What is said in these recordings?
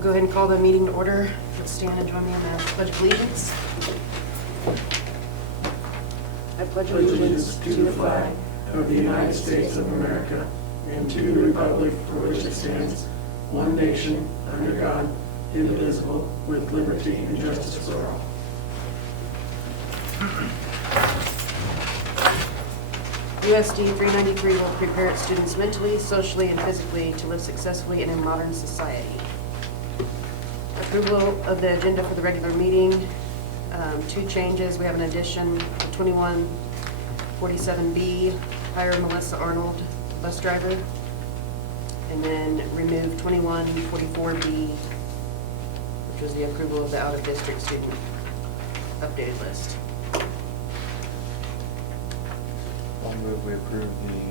I'll go ahead and call the meeting to order. Let's stand and join me in the Pledge of Allegiance. I pledge Allegiance to the flag of the United States of America and to the republic for which it stands, one nation, under God, indivisible, with liberty and justice for all. USD 393 will prepare its students mentally, socially, and physically to live successfully in a modern society. Approval of the agenda for the regular meeting. Two changes. We have an addition, 2147B, hire Melissa Arnold, bus driver, and then remove 2144B, which was the approval of the out-of-district student updated list. I'll move we approve the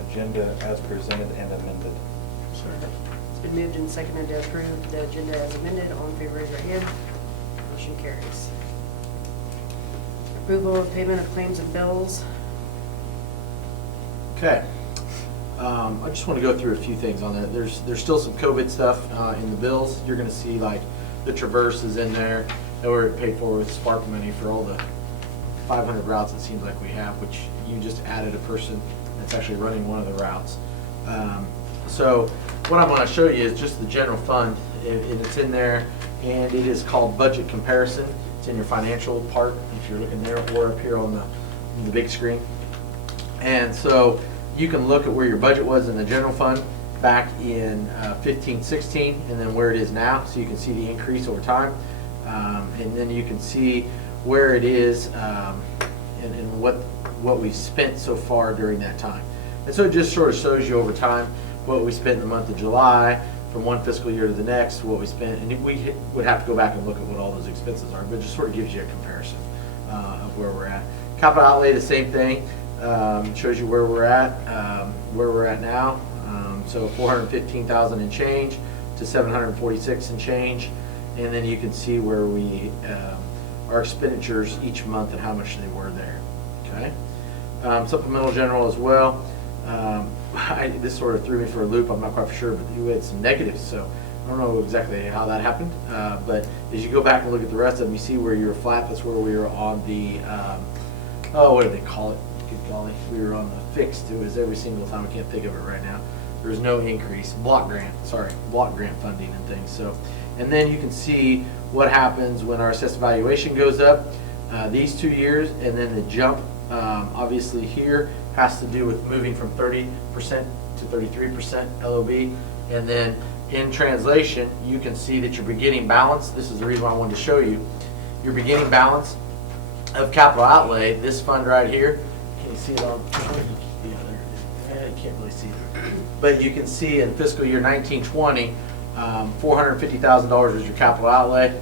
agenda as presented and amended. It's been moved and seconded to approve the agenda as amended. All in favor, raise your hand. Motion carries. Approval of payment of claims and bills. Okay. I just want to go through a few things on there. There's still some COVID stuff in the bills. You're going to see like the Traverse is in there that we're paid for with Spark money for all the 500 routes it seems like we have, which you just added a person that's actually running one of the routes. So what I'm going to show you is just the general fund. It's in there, and it is called budget comparison. It's in your financial part if you're looking there, or up here on the big screen. And so you can look at where your budget was in the general fund back in 15-16, and then where it is now, so you can see the increase over time. And then you can see where it is and what we've spent so far during that time. And so it just sort of shows you over time what we spent in the month of July from one fiscal year to the next, what we spent, and we would have to go back and look at what all those expenses are, but it just sort of gives you a comparison of where we're at. Capital outlay, the same thing. Shows you where we're at now. So 415,000 and change to 746 and change, and then you can see where we our expenditures each month and how much they were there. Okay. Supplemental general as well. This sort of threw me for a loop. I'm not quite sure, but you had some negatives, so I don't know exactly how that happened. But as you go back and look at the rest of them, you see where you're flat. That's where we were on the what do they call it? Good golly, we were on the fixed. It was every single time. I can't think of it right now. There's no increase. Block grant funding and things. So, and then you can see what happens when our assessed valuation goes up. These 2 years, and then the jump, obviously here, has to do with moving from 30% to 33% LOB. And then in translation, you can see that your beginning balance, this is the reason why I wanted to show you, your beginning balance of capital outlay, this fund right here, can you see it on? Yeah, there it is. I can't really see it. But you can see in fiscal year 1920, $450,000 was your capital outlay,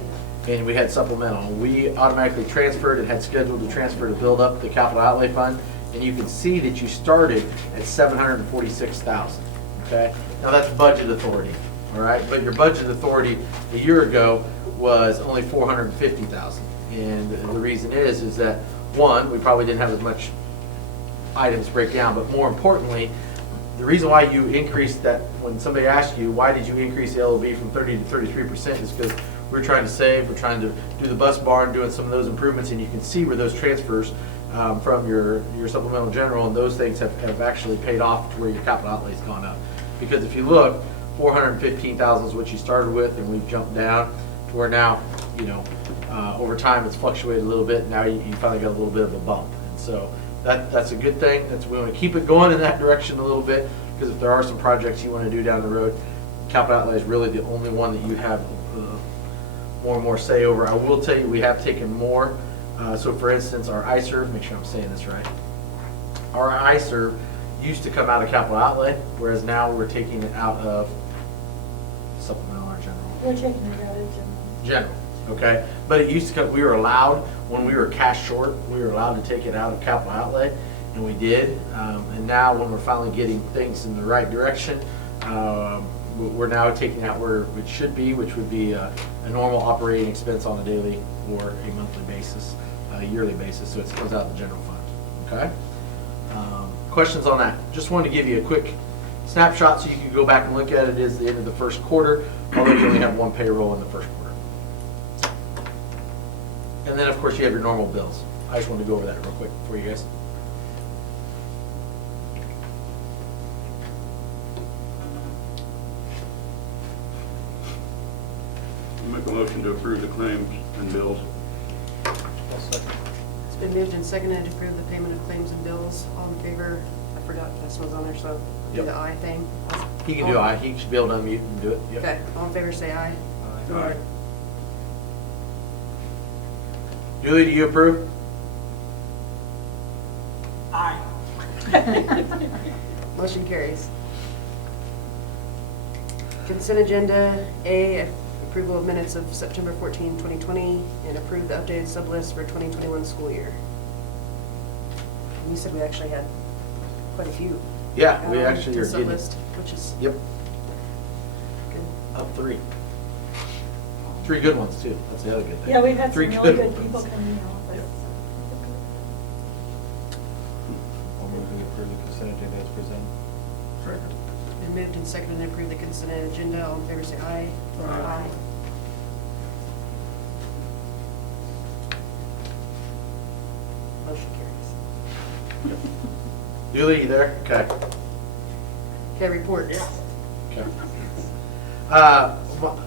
and we had supplemental. We automatically transferred and had scheduled to transfer to build up the capital outlay fund, and you can see that you started at $746,000. Okay, now that's budget authority, all right. But your budget authority a year ago was only $450,000, and the reason is that one, we probably didn't have as much items break down, but more importantly, the reason why you increased that, when somebody asks you why did you increase the LOB from 30 to 33%, is because we're trying to save, we're trying to do the bus barn, doing some of those improvements, and you can see where those transfers from your supplemental general and those things have actually paid off to where your capital outlay has gone up. Because if you look, 415,000 is what you started with, and we've jumped down to where now, you know, over time it's fluctuated a little bit. Now you finally got a little bit of a bump, and so that's a good thing. We want to keep it going in that direction a little bit, because if there are some projects you want to do down the road, capital outlay is really the only one that you have more and more say over. I will tell you, we have taken more. So for instance, our iServe, make sure I'm saying this right, our iServe used to come out of capital outlay, whereas now we're taking it out of supplemental or general. We're taking it out of General, okay? But it used to come, we were allowed, when we were cash short, we were allowed to take it out of capital outlay, and we did. And now when we're finally getting things in the right direction, we're now taking out where it should be, which would be a normal operating expense on a daily or a monthly basis, a yearly basis, so it comes out of the general fund, okay? Questions on that? Just wanted to give you a quick snapshot, so you can go back and look at it, is the end of the first quarter, although you only have one payroll in the first quarter. And then, of course, you have your normal bills. I just wanted to go over that real quick for you guys. Make a motion to approve the claims and bills. I'll second. It's been moved and seconded to approve the payment of claims and bills. All in favor? I forgot this was on there, so do Yep. the aye thing. He can do it. He should be able to unmute and do it. Yep. Okay, all in favor, say aye. Aye. Julie, do you approve? Aye. Motion carries. Consent agenda, A, approval of minutes of September 14, 2020, and approve the updated sublist for 2021 school year. And you said we actually had quite a few. Yeah, we actually to are getting. sublist, which is Yep, good. up 3. 3 good ones too. That's the other good thing. Yeah, we've had some 3 really good ones. people come in the office. Yep. I'll move we approve the consent agenda as presented. Second. Been moved and seconded to approve the consent agenda. All in favor, say aye. Aye. Motion carries. Julie, you there? Okay. Okay, reports. Okay.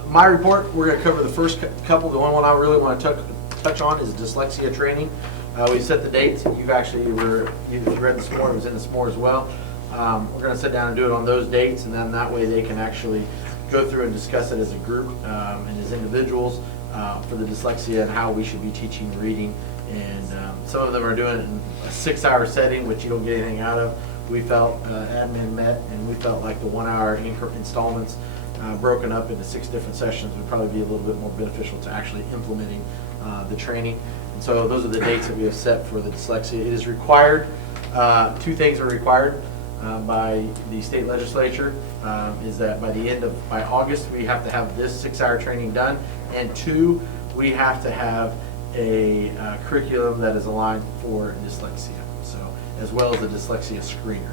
My report, we're gonna cover the first couple. The only one I really want to touch on is dyslexia training. We set the dates. You actually were, if you read this morning, it was in this morning as well. We're gonna sit down and do it on those dates, and then that way they can actually go through and discuss it as a group and as individuals for the dyslexia and how we should be teaching reading. And some of them are doing it in a 6-hour setting, which you don't get anything out of. We felt, admin met, and we felt like the 1-hour installments broken up into 6 different sessions would probably be a little bit more beneficial to actually implementing the training. And so those are the dates that we have set for the dyslexia. It is required, 2 things are required by the state legislature, is that by August, we have to have this 6-hour training done, and 2, we have to have a curriculum that is aligned for dyslexia, so as well as a dyslexia screener.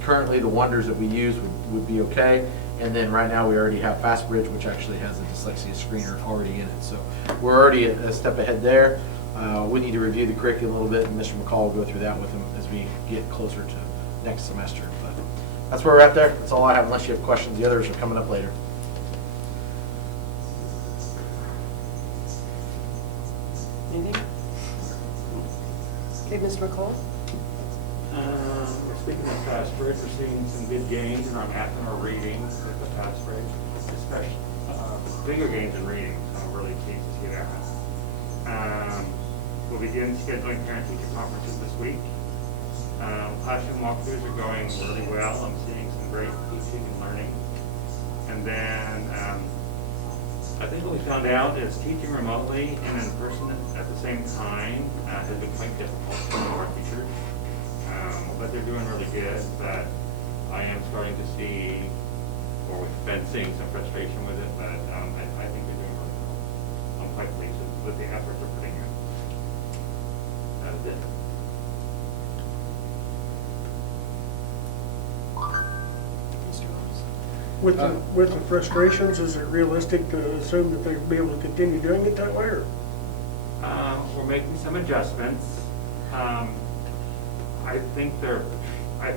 Currently, the Wonders that we use would be okay, and then right now we already have FastBridge, which actually has a dyslexia screener already in it, so we're already a step ahead there. We need to review the curriculum a little bit, and Mr. McCall will go through that with him as we get closer to next semester. But that's where we're at there. That's all I have, unless you have questions. The others are coming up later. Anything? Okay, Mr. McCall? Speaking of FastBridge, we're seeing some good gains in our math and our reading with the FastBridge, especially bigger gains in reading, so I'm really pleased to see that. We'll begin scheduling parent-teacher conferences this week. Classroom walkthroughs are going really well. I'm seeing some great teaching and learning. And then I think what we found out is teaching remotely and in person at the same time has been quite difficult for some of our teachers. But they're doing really good. But I am starting to see, or we've been seeing some frustration with it, but I think they're doing really well. I'm quite pleased with the effort they're putting in. That is it. Mr. Ross? With the frustrations, is it realistic to assume that they'll be able to continue doing it that way, or? We're making some adjustments. I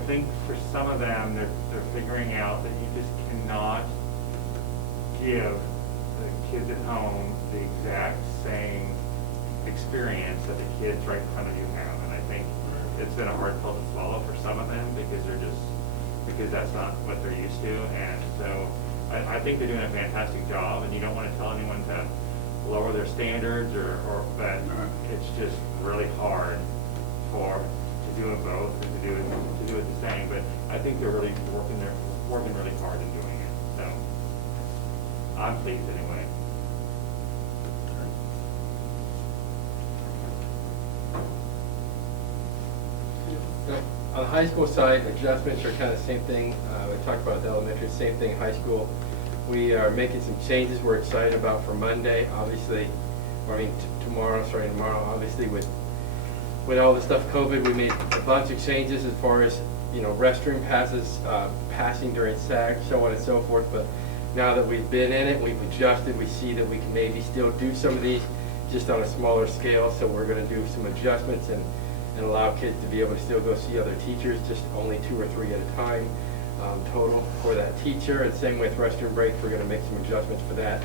think for some of them, they're figuring out that you just cannot give the kids at home the exact same experience that the kids right in front of you have. And I think it's been a hard pill to swallow for some of them because that's not what they're used to. And so I think they're doing a fantastic job, and you don't want to tell anyone to lower their standards but it's just really hard to do it both and to do it the same. But I think they're really working really hard in doing it. So I'm pleased anyway. On the high school side, adjustments are kind of the same thing. We talked about the elementary, same thing, high school. We are making some changes we're excited about for Monday, obviously, tomorrow, obviously with all the stuff COVID, we made a bunch of changes as far as restroom passes, passing during SAG, so on and so forth, but now that we've been in it, we've adjusted, we see that we can maybe still do some of these just on a smaller scale, so we're gonna do some adjustments and allow kids to be able to still go see other teachers, just only 2 or 3 at a time total for that teacher. And same with restroom breaks, we're gonna make some adjustments for that,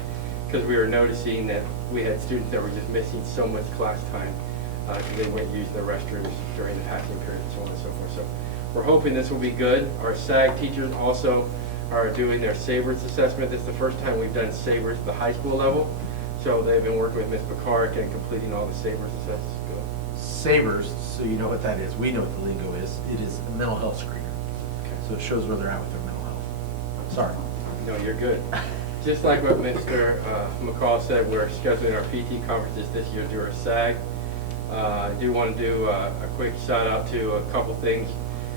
because we were noticing that we had students that were just missing so much class time because they weren't using the restrooms during the passing period and so on and so forth. So we're hoping this will be good. Our SAG teachers also are doing their SABRES assessment. This is the first time we've done SABRES at the high school level. So they've been working with Ms. McCarrick and completing all the SABRES assessments. Sabers, so you know what that is. We know what the lingo is. It is a mental health screener. So it shows where they're at with their mental health. Sorry. No, you're good. Just like what Mr. McCall said, we're scheduling our PT conferences this year through our SAG. I do want to do a quick shout out to a couple things,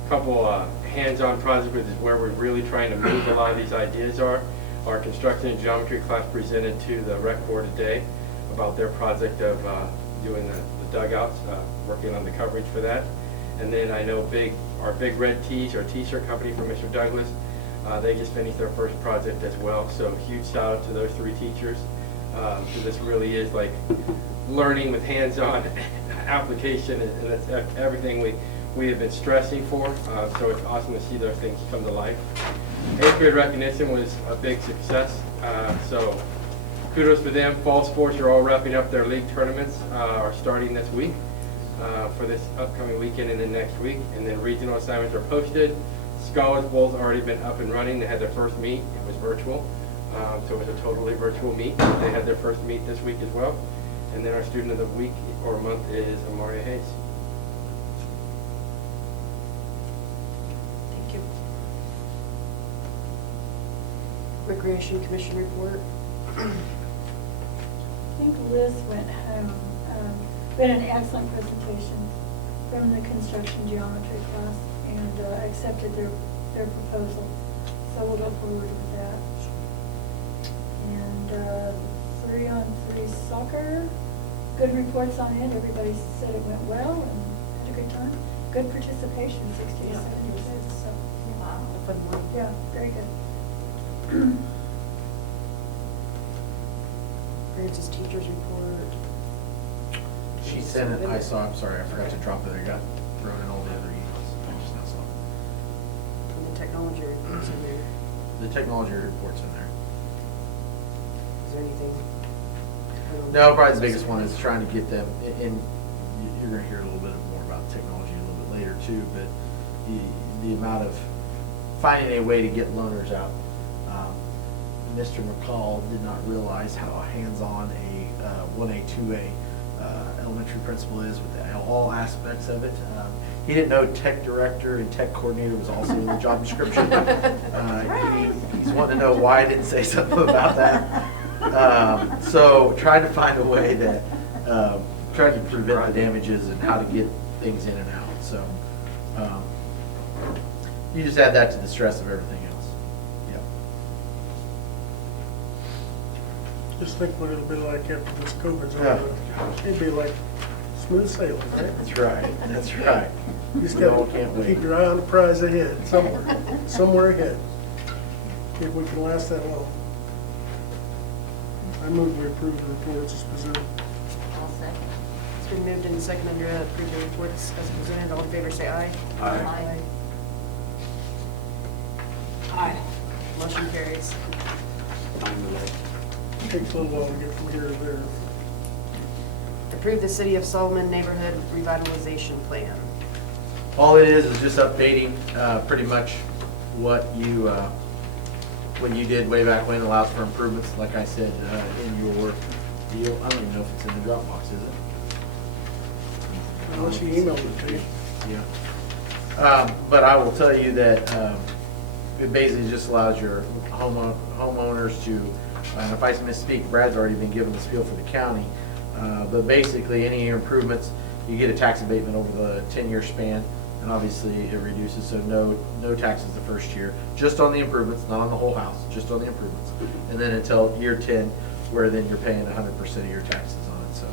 hands-on projects, which is where we're really trying to move a lot of these ideas are. Our construction and geometry class presented to the rec board today about their project of doing the dugouts, working on the coverage for that. And then I know our Big Red Tees, our t-shirt company from Mr. Douglas, they just finished their first project as well. So huge shout out to those 3 teachers. Because this really is like learning with hands-on application, and that's everything we have been stressing for. So it's awesome to see those things come to life. 8th grade recognition was a big success. So kudos for them. Fall sports are all wrapping up their league tournaments, are starting this week for this upcoming weekend and then next week. And then regional assignments are posted. Scholars Bowl's already been up and running. They had their first meet. It was virtual. So it was a totally virtual meet. They had their first meet this week as well. And then our student of the week or month is Amaria Hayes. Thank you. Recreation Commission report. I think Liz went home. We had an excellent presentation from the construction geometry class and accepted their proposal. So we'll go forward with that. And 3-on-3 soccer, good reports on it. Everybody said it went well and had a good time. Good participation, 60 to 70 kids. So Wow. A fun one. yeah, very good. Francis teachers report. She sent it, I saw, I'm sorry, I forgot to drop it. I got thrown in all the other emails. I just now saw it. And the technology reports in there. The technology report's in there. Is there anything? No, probably the biggest one is trying to get them, and you're gonna hear a little bit more about technology a little bit later too, but the amount of finding a way to get loaners out. Mr. McCall did not realize how hands-on a 1A, 2A elementary principal is with all aspects of it. He didn't know tech director and tech coordinator was also in the job description. He's wanting to know why I didn't say something about that. So trying to find a way that, trying to prevent the damages and how to get things in and out. So you just add that to the stress of everything else. Yep. Just think what it'll be like after this COVID's Yeah. over. It'd be like smooth sailing, right? That's right. That's right. You just We all gotta can't wait. keep your eye on the prize ahead, somewhere ahead. If we can last that long. I move we approve the reports as presented. I'll second. It's been moved and seconded to approve the reports as presented. All in favor, say aye. Aye. Aye. Motion carries. Takes a little while to get from here to there. Approve the City of Solomon Neighborhood Revitalization Plan. All it is just updating pretty much what you did way back when, allows for improvements, like I said, in your deal. I don't even know if it's in the Dropbox, is it? Unless you emailed it to you. Yeah. But I will tell you that it basically just allows your homeowners to, and if I misspeak, Brad's already been given the spiel for the county, but basically any improvements, you get a tax abatement over the 10-year span, and obviously it reduces, so no taxes the first year, just on the improvements, not on the whole house, just on the improvements. And then until year 10, where then you're paying 100% of your taxes on it. So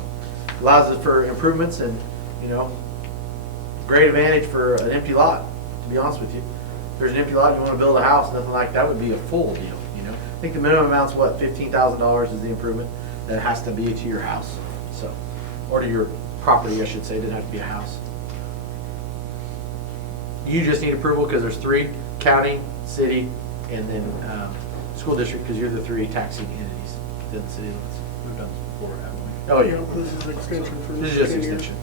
allows it for improvements and, great advantage for an empty lot. to be honest with you. If there's an empty lot, you wanna build a house, nothing like that would be a full deal, you know? I think the minimum amount's what, $15,000 is the improvement that has to be to your house, so, or to your property, I should say, it doesn't have to be a house. You just need approval because there's 3, county, city, and then, school district, because you're the 3 taxing entities, then the city limits. We've done this before, haven't we? Oh, Yeah, yeah. this is extension for. This is just 10 years. extension.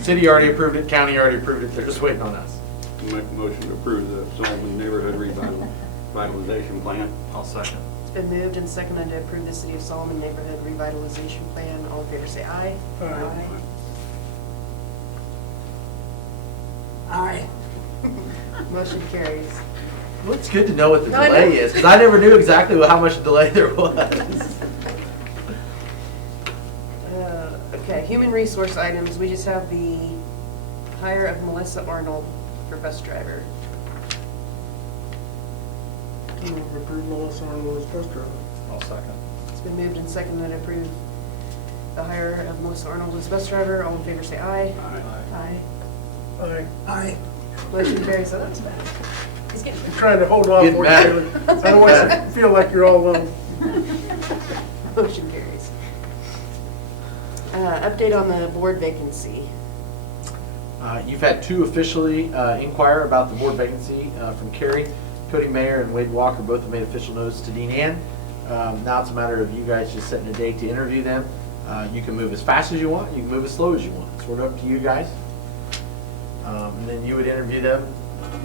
City already approved it, county already approved it, they're just waiting on us. Make a motion to approve the Solomon Neighborhood Revitalization Plan. I'll second. It's been moved and seconded to approve the City of Solomon Neighborhood Revitalization Plan. All in favor say aye. Aye. Aye. Motion carries. Well, it's good to know what the No, I delay know. is, because I never knew exactly how much delay there was. Okay, human resource items, we just have the hire of Melissa Arnold for bus driver. Move to approve Melissa Arnold as bus driver. I'll second. It's been moved and seconded to approve the hire of Melissa Arnold as bus driver. All in favor say aye. Aye. Aye. Aye. Aye. Motion carries. Oh, that's bad. He's getting I'm trying to hold off Get for you, mad. David. I don't want you to feel like you're all alone. Motion carries. Update on the board vacancy. You've had 2 officially inquire about the board vacancy from Carrie. Cody Mayer and Wade Walker both have made official notice to Dean Ann. Now it's a matter of you guys just setting a date to interview them. You can move as fast as you want, you can move as slow as you want. It's sort of up to you guys. And then you would interview them.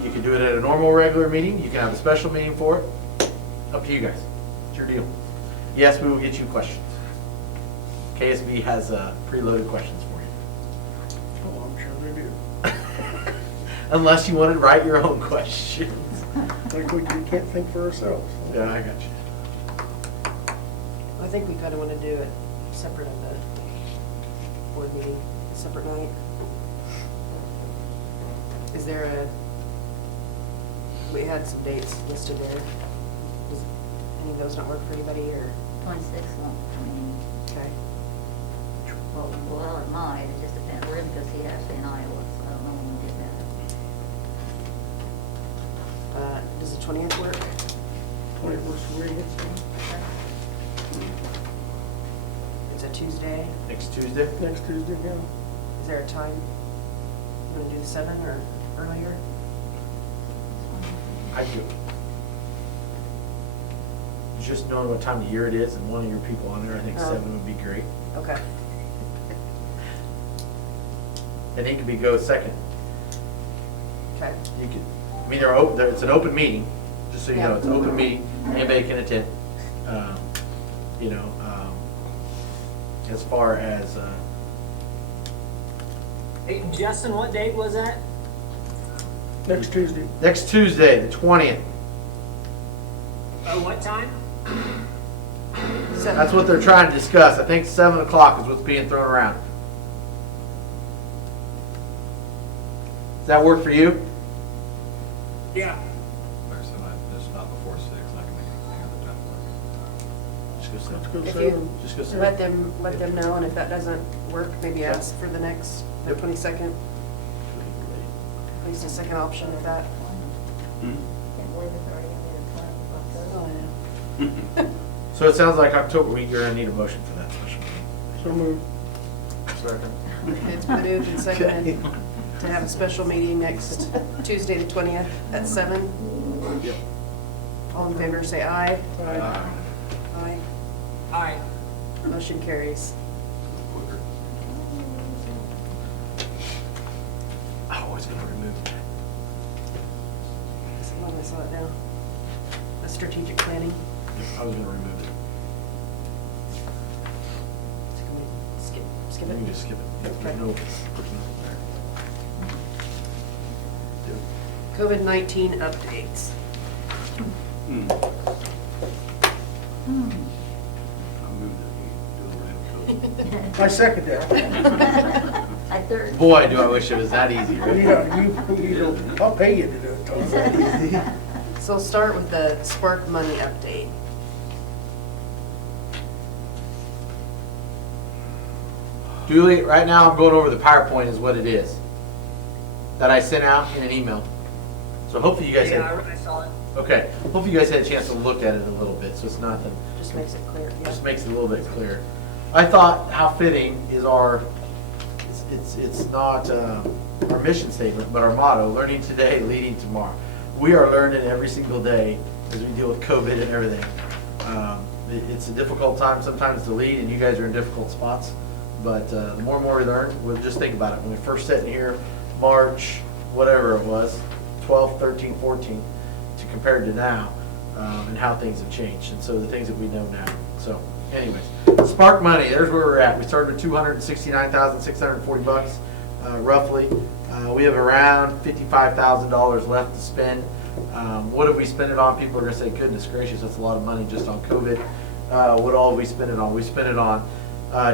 You can do it at a normal, regular meeting. You can have a special meeting for it. Up to you guys. It's your deal. Yes, we will get you questions. KSB has preloaded questions for you. Oh, I'm sure they do. Unless you want to write your own questions. Like we can't think for ourselves. Yeah, I got you. I think we kind of want to do it separate of the board meeting, a separate night. Is there we had some dates listed there. Does any of those not work for anybody, or? 26 won't, I mean, Okay. well, it might, it just depends. We're going to go see Ashley in Iowa, so I don't know when we'll get that. Does the 20th work? 21st for me, It's a Tuesday. Next Tuesday? next Tuesday, yeah. Is there a time? You want to do the 7 or earlier? I do. Just knowing what time of year it is and one of your people on there, I think Oh. 7 would be great. Okay. And he could be go second. Okay. You could, I mean, they're open, it's an open meeting, just so you know, Yeah. it's an open meeting, anybody can attend. You know, as far as, Hey, Justin, what date was that? Next Tuesday. next Tuesday, the 20th. Oh, what time? That's what they're trying to discuss. I think 7 o'clock is what's being thrown around. Does that work for you? Yeah. Like I said, it's not before 6, I can make anything other time work. Just go Let's 7. go If 7. you Just go 7. let them know, and if that doesn't work, maybe ask for the next, the 22nd, at least a second option of that. Can't believe it's already going to be the 20th. So it sounds like October, you're gonna need a motion for that special meeting. So moved. Second. It's been moved and seconded to have a special meeting next Tuesday, the 20th at 7. Yep. All in favor, say aye. Aye. Aye. Aye. Motion carries. I was gonna remove that. As long as I saw it now. The strategic planning. I was gonna remove it. Can we skip You can it? just skip it. Okay. There's no. Do it. COVID-19 updates. Hmm. I moved it. Do it. I second that. I third. Boy, do I wish it was that easy, right? Yeah, you don't, I'll pay you to do it. So I'll start with the Spark Money update. Julie, right now I'm going over the PowerPoint is what it is. that I sent out in an email. So hopefully you guys had, Yeah, I saw it. okay, hopefully you guys had a chance to look at it a little bit, so it's nothing. Just makes it clear, yeah. Just makes it a little bit clearer. I thought how fitting is it's not our mission statement, but our motto, learning today, leading tomorrow. We are learning every single day as we deal with COVID and everything. It's a difficult time sometimes to lead, and you guys are in difficult spots. But the more and more we learn, we'll just think about it. When we first sat in here, March, whatever it was, 12, 13, 14, to compared to now, and how things have changed. And so the things that we know now. So anyways, Spark money, there's where we're at. We started with $269,640 roughly. We have around $55,000 left to spend. What have we spent it on? People are going to say, goodness gracious, that's a lot of money just on COVID. What all have we spent it on? We spent it on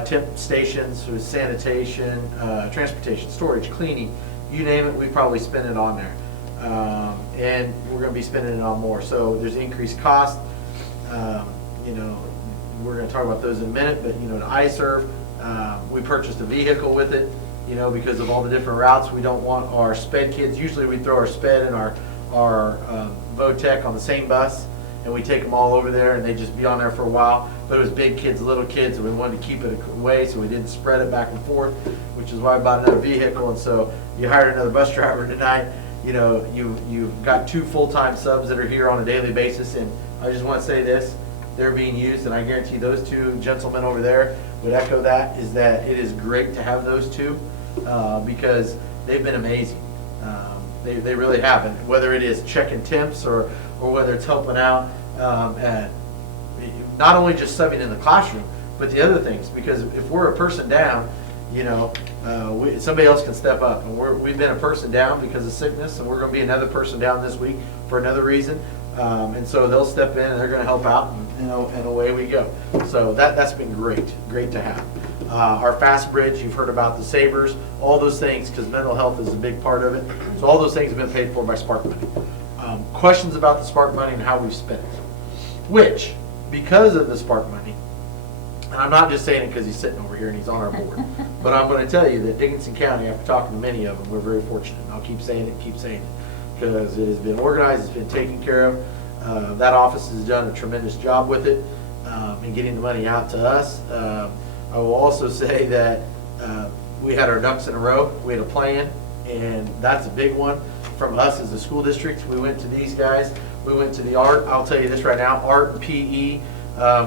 tip stations, sanitation, transportation, storage, cleaning, you name it, we probably spent it on there. And we're going to be spending it on more. So there's increased cost. You know, we're going to talk about those in a minute, but you know, the iServe, we purchased a vehicle with it, you know, because of all the different routes. We don't want our sped kids, usually we throw our sped and our VOTEC on the same bus, and we take them all over there and they just be on there for a while. But it was big kids, little kids, and we wanted to keep it away so we didn't spread it back and forth, which is why I bought another vehicle. And so you hired another bus driver tonight. You know, you've got 2 full-time subs that are here on a daily basis, and I just want to say this, they're being used, and I guarantee those 2 gentlemen over there would echo that, is that it is great to have those 2 because they've been amazing. They really have, and whether it is checking temps or whether it's helping out at not only just subbing in the classroom, but the other things, because if we're a person down, you know, somebody else can step up, and we've been a person down because of sickness, and we're going to be another person down this week for another reason, and so they'll step in and they're going to help out, and away we go. So that's been great to have. Our Fast Bridge, you've heard about the Sabers, all those things, because mental health is a big part of it. So all those things have been paid for by Spark Money. Questions about the Spark Money and how we've spent it, which, because of the Spark Money, and I'm not just saying it because he's sitting over here and he's on our board, but I'm going to tell you that Dickinson County, after talking to many of them, we're very fortunate. And I'll keep saying it, because it has been organized, it's been taken care of. That office has done a tremendous job with it in getting the money out to us. I will also say that we had our ducks in a row. We had a plan, and that's a big one from us as a school district. We went to these guys. We went to the art. I'll tell you this right now, art and PE,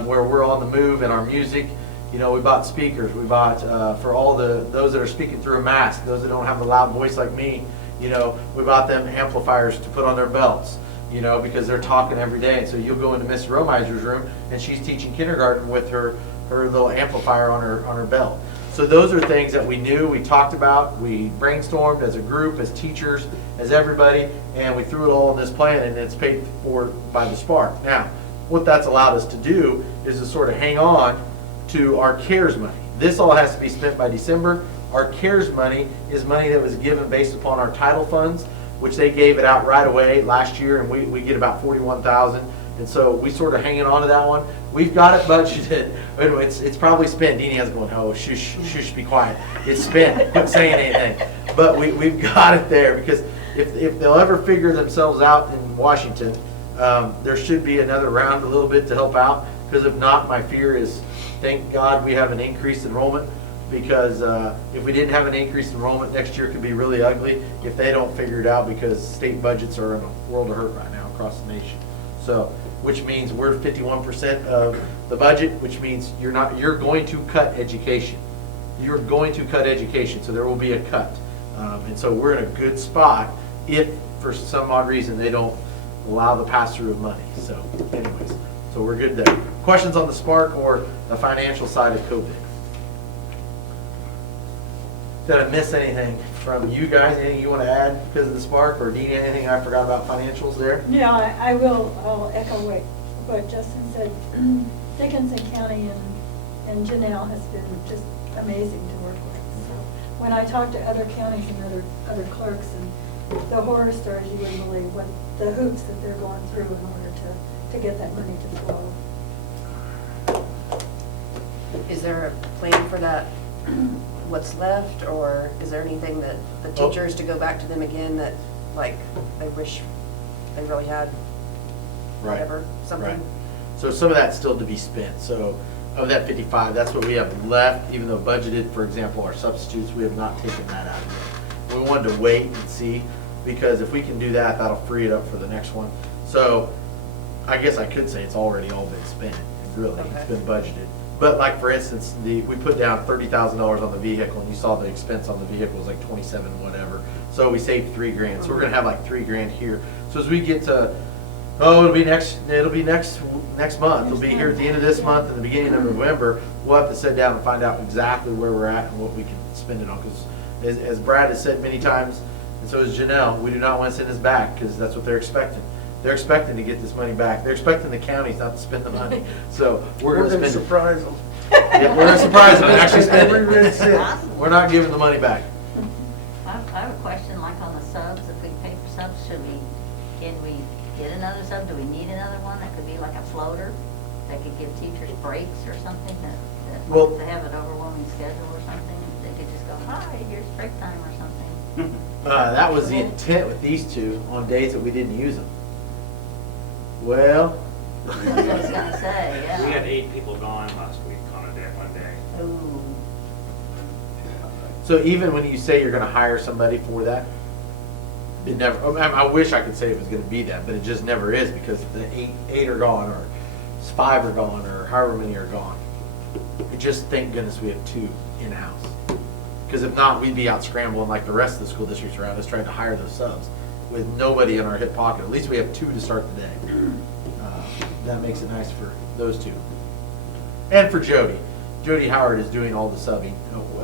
where we're on the move, and our music. You know, we bought speakers. We bought for all those that are speaking through a mask, those that don't have a loud voice like me. You know, we bought them amplifiers to put on their belts. You know, because they're talking every day. And so you'll go into Miss Romeiser's room, and she's teaching kindergarten with her little amplifier on her belt. So those are things that we knew, we talked about, we brainstormed as a group, as teachers, as everybody, and we threw it all in this plan, and it's paid for by the Spark. Now, what that's allowed us to do is to sort of hang on to our CARES money. This all has to be spent by December. Our CARES money is money that was given based upon our title funds, which they gave it out right away last year, and we get about $41,000. And so we sort of hanging on to that one. We've got it budgeted. It's probably spent. Deanie has going, oh, shush, be quiet. It's spent. Quit saying anything. But we've got it there, because if they'll ever figure themselves out in Washington, there should be another round a little bit to help out. Because if not, my fear is, thank God we have an increased enrollment. Because if we didn't have an increased enrollment, next year could be really ugly if they don't figure it out, because state budgets are in a world of hurt right now across the nation. So, which means we're 51% of the budget, which means you're going to cut education. You're going to cut education, so there will be a cut. And so we're in a good spot if, for some odd reason, they don't allow the pass-through of money. So, anyways, so we're good there. Questions on the Spark or the financial side of COVID? Did I miss anything from you guys? Anything you want to add because of the Spark, or Dean, anything I forgot about financials there? Yeah, I'll echo what Justin said. Dickinson County and Janelle has been just amazing to work with. So when I talk to other counties and other clerks and the horror stories, you wouldn't believe what the hoops that they're going through in order to get that money to flow. Is there a plan for that what's left, or is there anything that the Oh. teachers, to go back to them again, that, like, they wish they really had, Right. whatever, something? Right. So some of that's still to be spent. So of that 55, that's what we have left, even though budgeted, for example, our substitutes, we have not taken that out yet. We wanted to wait and see, because if we can do that, that'll free it up for the next one. So I guess I could say it's already all been spent, really, it's Okay. been budgeted. But like, for instance, we put down $30,000 on the vehicle, and you saw the expense on the vehicle was like 27 whatever. So we saved $3,000, so we're gonna have like $3,000 here. So as we get to, it'll be next month, it'll be here at the end of this month and the beginning of November, we'll have to sit down and find out exactly where we're at and what we can spend it on, because as Brad has said many times, and so has Janelle, we do not want to send this back, because that's what they're expecting. They're expecting to get this money back. They're expecting the counties not to spend the money. So we're gonna spend it. surprise them. Yeah, we're gonna surprise them and actually spend Every red cent. it. We're not giving the money back. I have a question, like on the subs, if we pay for subs, can we get another sub? Do we need another one? That could be like a floater, that could give teachers breaks or something, that Well- they have an overwhelming schedule or something, they could just go, hi, here's break time or something. That was the intent with these two, on days that we didn't use them. Well, That's what I was gonna say, yeah. We had 8 people gone last week on one day. Ooh. so even when you say you're gonna hire somebody for that, it never, I wish I could say it was gonna be that, but it just never is, because the eight are gone, or 5 are gone, or however many are gone. It just, thank goodness we have 2 in-house. Because if not, we'd be out scrambling like the rest of the school districts around us, trying to hire those subs with nobody in our hip pocket. At least we have 2 to start the day. That makes it nice for those 2. And for Jody. Jody Howard is doing all the subbing,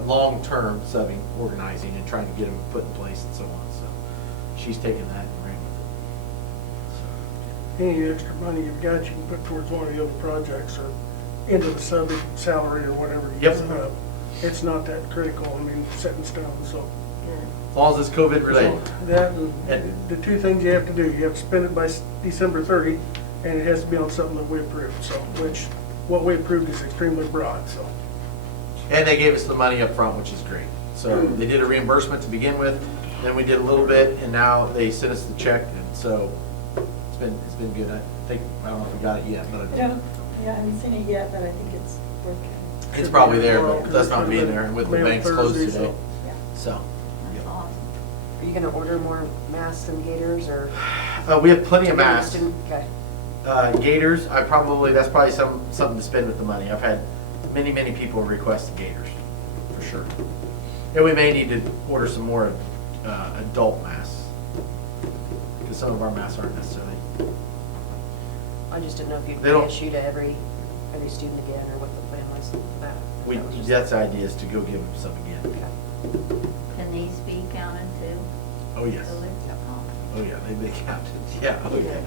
long-term subbing, organizing, and trying to get them put in place and so on. So she's taking that and ran with it. Any extra money you've got, you can put towards one of the other projects or into the sub salary or whatever. Yep. It's not that critical, I mean, set in stone, so. As long as it's COVID related. So that, and the 2 things you have to do, you have to spend it by December 30, and it has to be on something that we approved, so, which, what we approved is extremely broad, so. And they gave us the money up front, which is great. So they did a reimbursement to begin with, then we did a little bit, and now they sent us the check, and so it's been good. I don't know if we got it yet, but I haven't seen it yet, but I think it's worth counting. it's probably there, but that's not being there, and with the Mail banks closed Thursday, today. Yeah. So, That's awesome. Are you gonna order more masks and gaiters, or? we have plenty of masks. Okay. Gators, that's probably something to spend with the money. I've had many people request gators, for sure. And we may need to order some more adult masks, because some of our masks aren't necessarily. I just didn't know if you'd They don't- reissue to every student again, or what the plan was for that. That was just- That's the idea, is to go give them some again. Okay. Can these be counted too? Oh, yes. Children? Oh. Oh, yeah, they've been counted. Yeah, oh, yeah.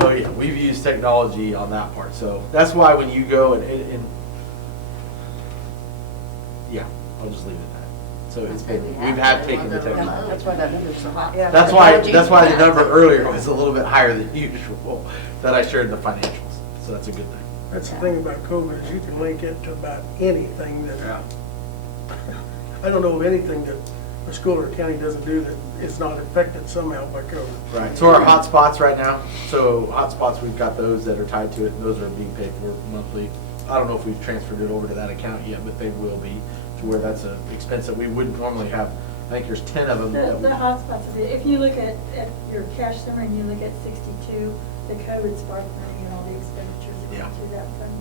Oh, yeah, we've used technology on that part. So that's why when you go and yeah, I'll just leave it at that. So it's been, we've had taken the Yeah, technology. that's why that number's so high. Yeah. That's why Technology. the number earlier was a little bit higher than usual that I shared in the financials. So that's a good thing. That's the thing about COVID, is you can link it to about anything that, I don't know of anything that a school or a county doesn't do that is not affected somehow by COVID. Right, so our hotspots right now, so hotspots, we've got those that are tied to it, and those are being paid for monthly. I don't know if we've transferred it over to that account yet, but they will be, to where that's an expense that we wouldn't normally have. I think there's 10 of them. The hotspots, if you look at your cash summary and you look at 62, the COVID spark money and all the expenditures that Yeah. go through that fund.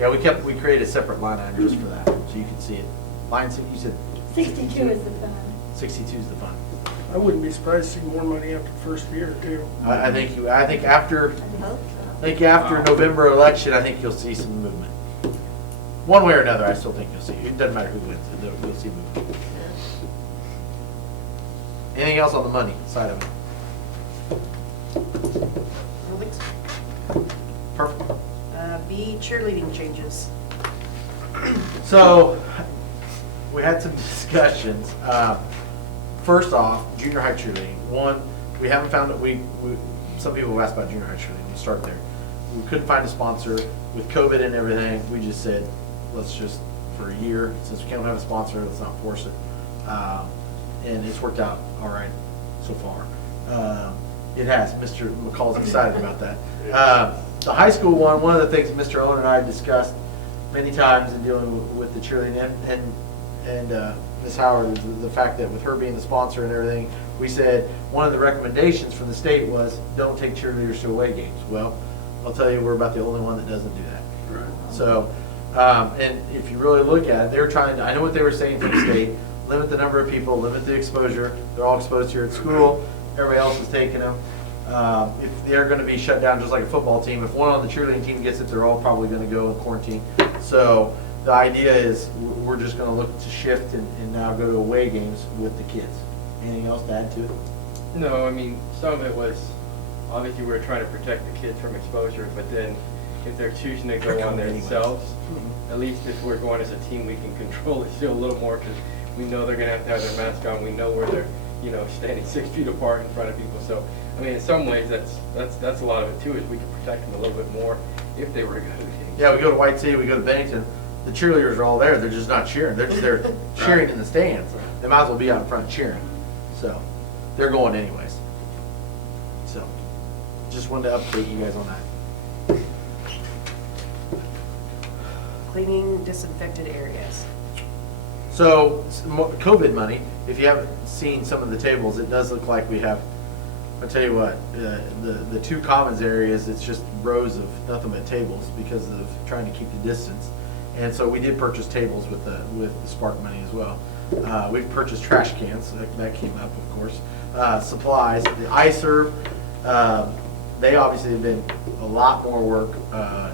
Yeah, we created a separate line item just for that, so you can see it. You said 62 is the fund. 62 is the fund. I wouldn't be surprised to see more money after the first year or 2. I think after I hope so. November election, I think you'll see some movement. One way or another, I still think you'll see. It doesn't matter who wins, you'll see movement. Anything else on the money side of it? I don't think so. Perfect. B, cheerleading changes. So, we had some discussions. First off, junior high cheerleading. One, we haven't found it. Some people have asked about junior high cheerleading. We'll start there. We couldn't find a sponsor with COVID and everything. We just said, let's just for a year. Since we can't have a sponsor, let's not force it. And it's worked out all right so far. It has. Mr. McCall's excited about that. The high school one of the things Mr. Owen and I discussed many times in dealing with the cheerleading and Ms. Howard, the fact that with her being the sponsor and everything, we said one of the recommendations from the state was don't take cheerleaders to away games. Well, I'll tell you, we're about the only one that doesn't do that. Right. So, and if you really look at it, they're trying to, I know what they were saying from the state, limit the number of people, limit the exposure. They're all exposed here at school. Everybody else is taking them. If they're going to be shut down just like a football team, if one on the cheerleading team gets it, they're all probably going to go in quarantine. So the idea is we're just going to look to shift and now go to away games with the kids. Anything else to add to it? No, I mean, some of it was, obviously, we were trying to protect the kids from exposure, but then if they're choosing to They're go on coming anyways. themselves, at least if we're going as a team, we can control it still a little more, because we know they're gonna have to have their mask on, we know where they're, standing 6 feet apart in front of people, so, I mean, in some ways, that's a lot of it too, is we can protect them a little bit more if they were to go to games. Yeah, we go to White City, we go to Bennington. The cheerleaders are all there. They're just not cheering. They're just there cheering in the stands. They might as well be out in front cheering. So they're going anyways. So just wanted to update you guys on that. Cleaning disinfected areas. So COVID money, if you haven't seen some of the tables, it does look like we have, I'll tell you what, the two commons areas, it's just rows of nothing but tables because of trying to keep the distance. And so we did purchase tables with the Spark money as well. We've purchased trash cans, that came up, of course. Supplies, the iServe, they obviously have been a lot more work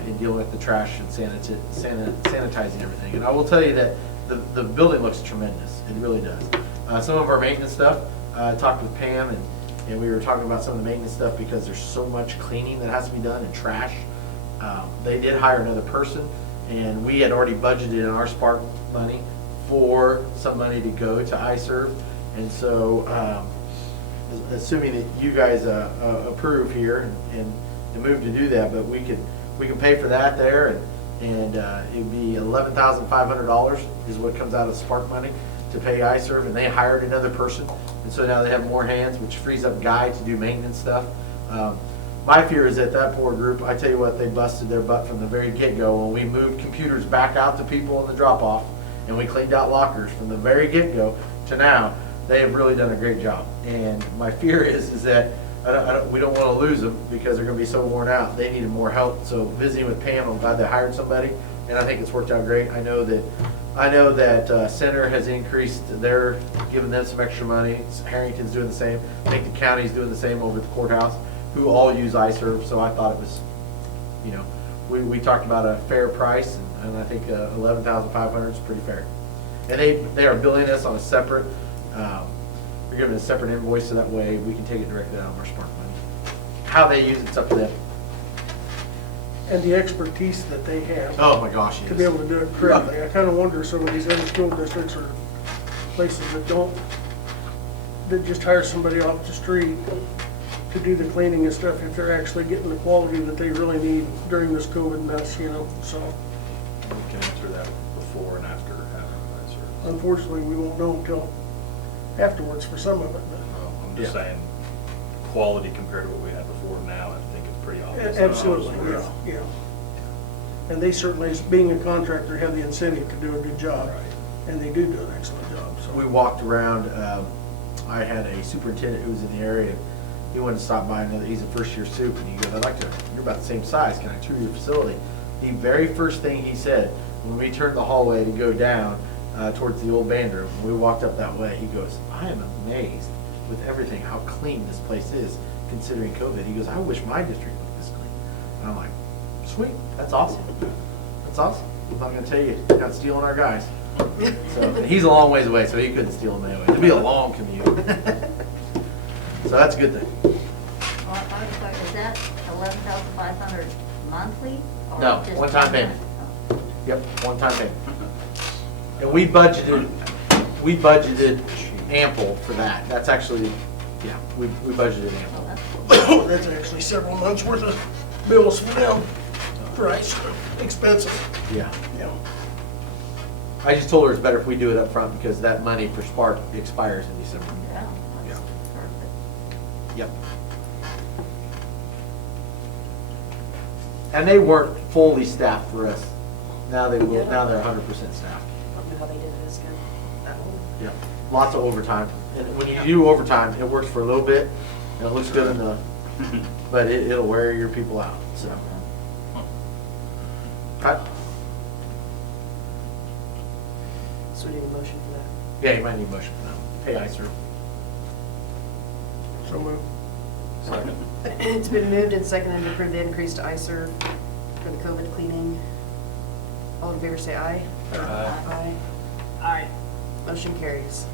in dealing with the trash and sanitizing everything. And I will tell you that the building looks tremendous. It really does. Some of our maintenance stuff, I talked with Pam and we were talking about some of the maintenance stuff because there's so much cleaning that has to be done and trash. They did hire another person, and we had already budgeted in our Spark money for some money to go to iServe. And so, assuming that you guys approve here and move to do that, but we can pay for that there, and it'd be $11,500 is what comes out of Spark money to pay iServe, and they hired another person, and so now they have more hands, which frees up Guy to do maintenance stuff. My fear is that poor group, I tell you what, they busted their butt from the very get-go when we moved computers back out to people in the drop-off, and we cleaned out lockers from the very get-go to now. They have really done a great job, and my fear is that we don't want to lose them because they're going to be so worn out. They needed more help. So visiting with Pam, I'm glad they hired somebody, and I think it's worked out great. I know that Center has increased. They're giving them some extra money. Harrington's doing the same. I think the county's doing the same over at the courthouse, who all use iServe. So I thought it was, we talked about a fair price, and I think $11,500 is pretty fair. And they are billing us on a separate. They're giving a separate invoice, so that way we can take it directly out of our Spark money. How they use it's up to them. And the expertise that they have Oh my gosh, yes. to be able to do it correctly. I kind of wonder some of these other school districts or places that just hire somebody off the street to do the cleaning and stuff, if they're actually getting the quality that they really need during this COVID mess, so. We can answer that before and after having that service. Unfortunately, we won't know until afterwards for some of it, but. I'm just saying, quality compared to what we had before now, I think it's pretty obvious. Absolutely, yeah. And they certainly, as being a contractor, have the incentive to do a good job. Right. And they do an excellent job, so. We walked around, I had a superintendent who was in the area. He wanted to stop by he's a first-year soup, and he goes, you're about the same size, can I tour your facility? The very first thing he said, when we turned the hallway to go down towards the old band room, we walked up that way, he goes, I am amazed with everything, how clean this place is, considering COVID. He goes, I wish my district looked this clean. And I'm like, sweet, that's awesome. That's awesome. I'm not gonna tell you, you're not stealing our guys. So, and he's a long ways away, so he couldn't steal them anyway. It'd be a long commute. So that's a good thing. Well, is that $11,500 monthly? Or No, just one-time payment. Yep, one-time payment. And we budgeted ample for that. That's actually, yeah, we budgeted ample. That's actually several months worth of bills for them, price, expensive. Yeah. Yeah. I just told her it's better if we do it up front because that money for Spark expires in December. Yeah, Yeah. that's perfect. Yep. And they weren't fully staffed for us. Now they will, now they're 100% staffed. I don't know how they did it this good. That one. Yep. Lots of overtime. And when you do overtime, it works for a little bit and it looks good enough, but it'll wear your people out, so. Okay. So we need a motion for that. Yeah, you might need a motion for that. Pay ICER. So moved. Second. It's been moved and seconded to approve the increase to ICER for the COVID cleaning. All in favor say aye. Aye. Aye. Aye. Motion carries.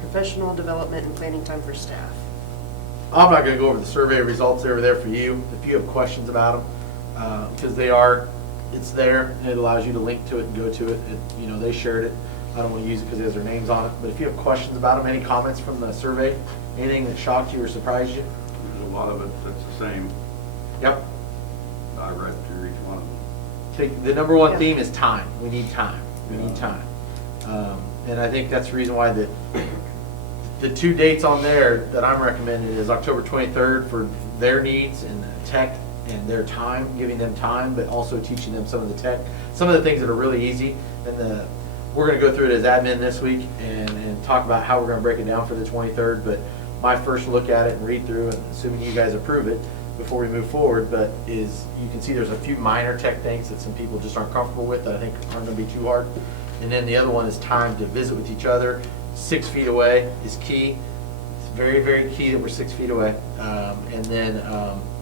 Professional development and planning time for staff. I'm not gonna go over the survey results, they were there for you, if you have questions about them, because it's there, and it allows you to link to it and go to it, you know, they shared it. I don't wanna use it because it has their names on it, but if you have questions about them, any comments from the survey, anything that shocked you or surprised you? There's a lot of it that's the same. Yep. I read through each one of them. The number one theme is time, we need time, we need time. And I think that's the reason why the 2 dates on there that I'm recommending is October 23rd for their needs and tech and their time, giving them time, but also teaching them some of the tech, some of the things that are really easy. And we're gonna go through it as admin this week and talk about how we're gonna break it down for the 23rd. But my first look at it and read through, and assuming you guys approve it before we move forward, but is you can see there's a few minor tech things that some people just aren't comfortable with that I think aren't gonna be too hard. And then the other one is time to visit with each other. 6 feet away is key. It's very, very key that we're 6 feet away. And then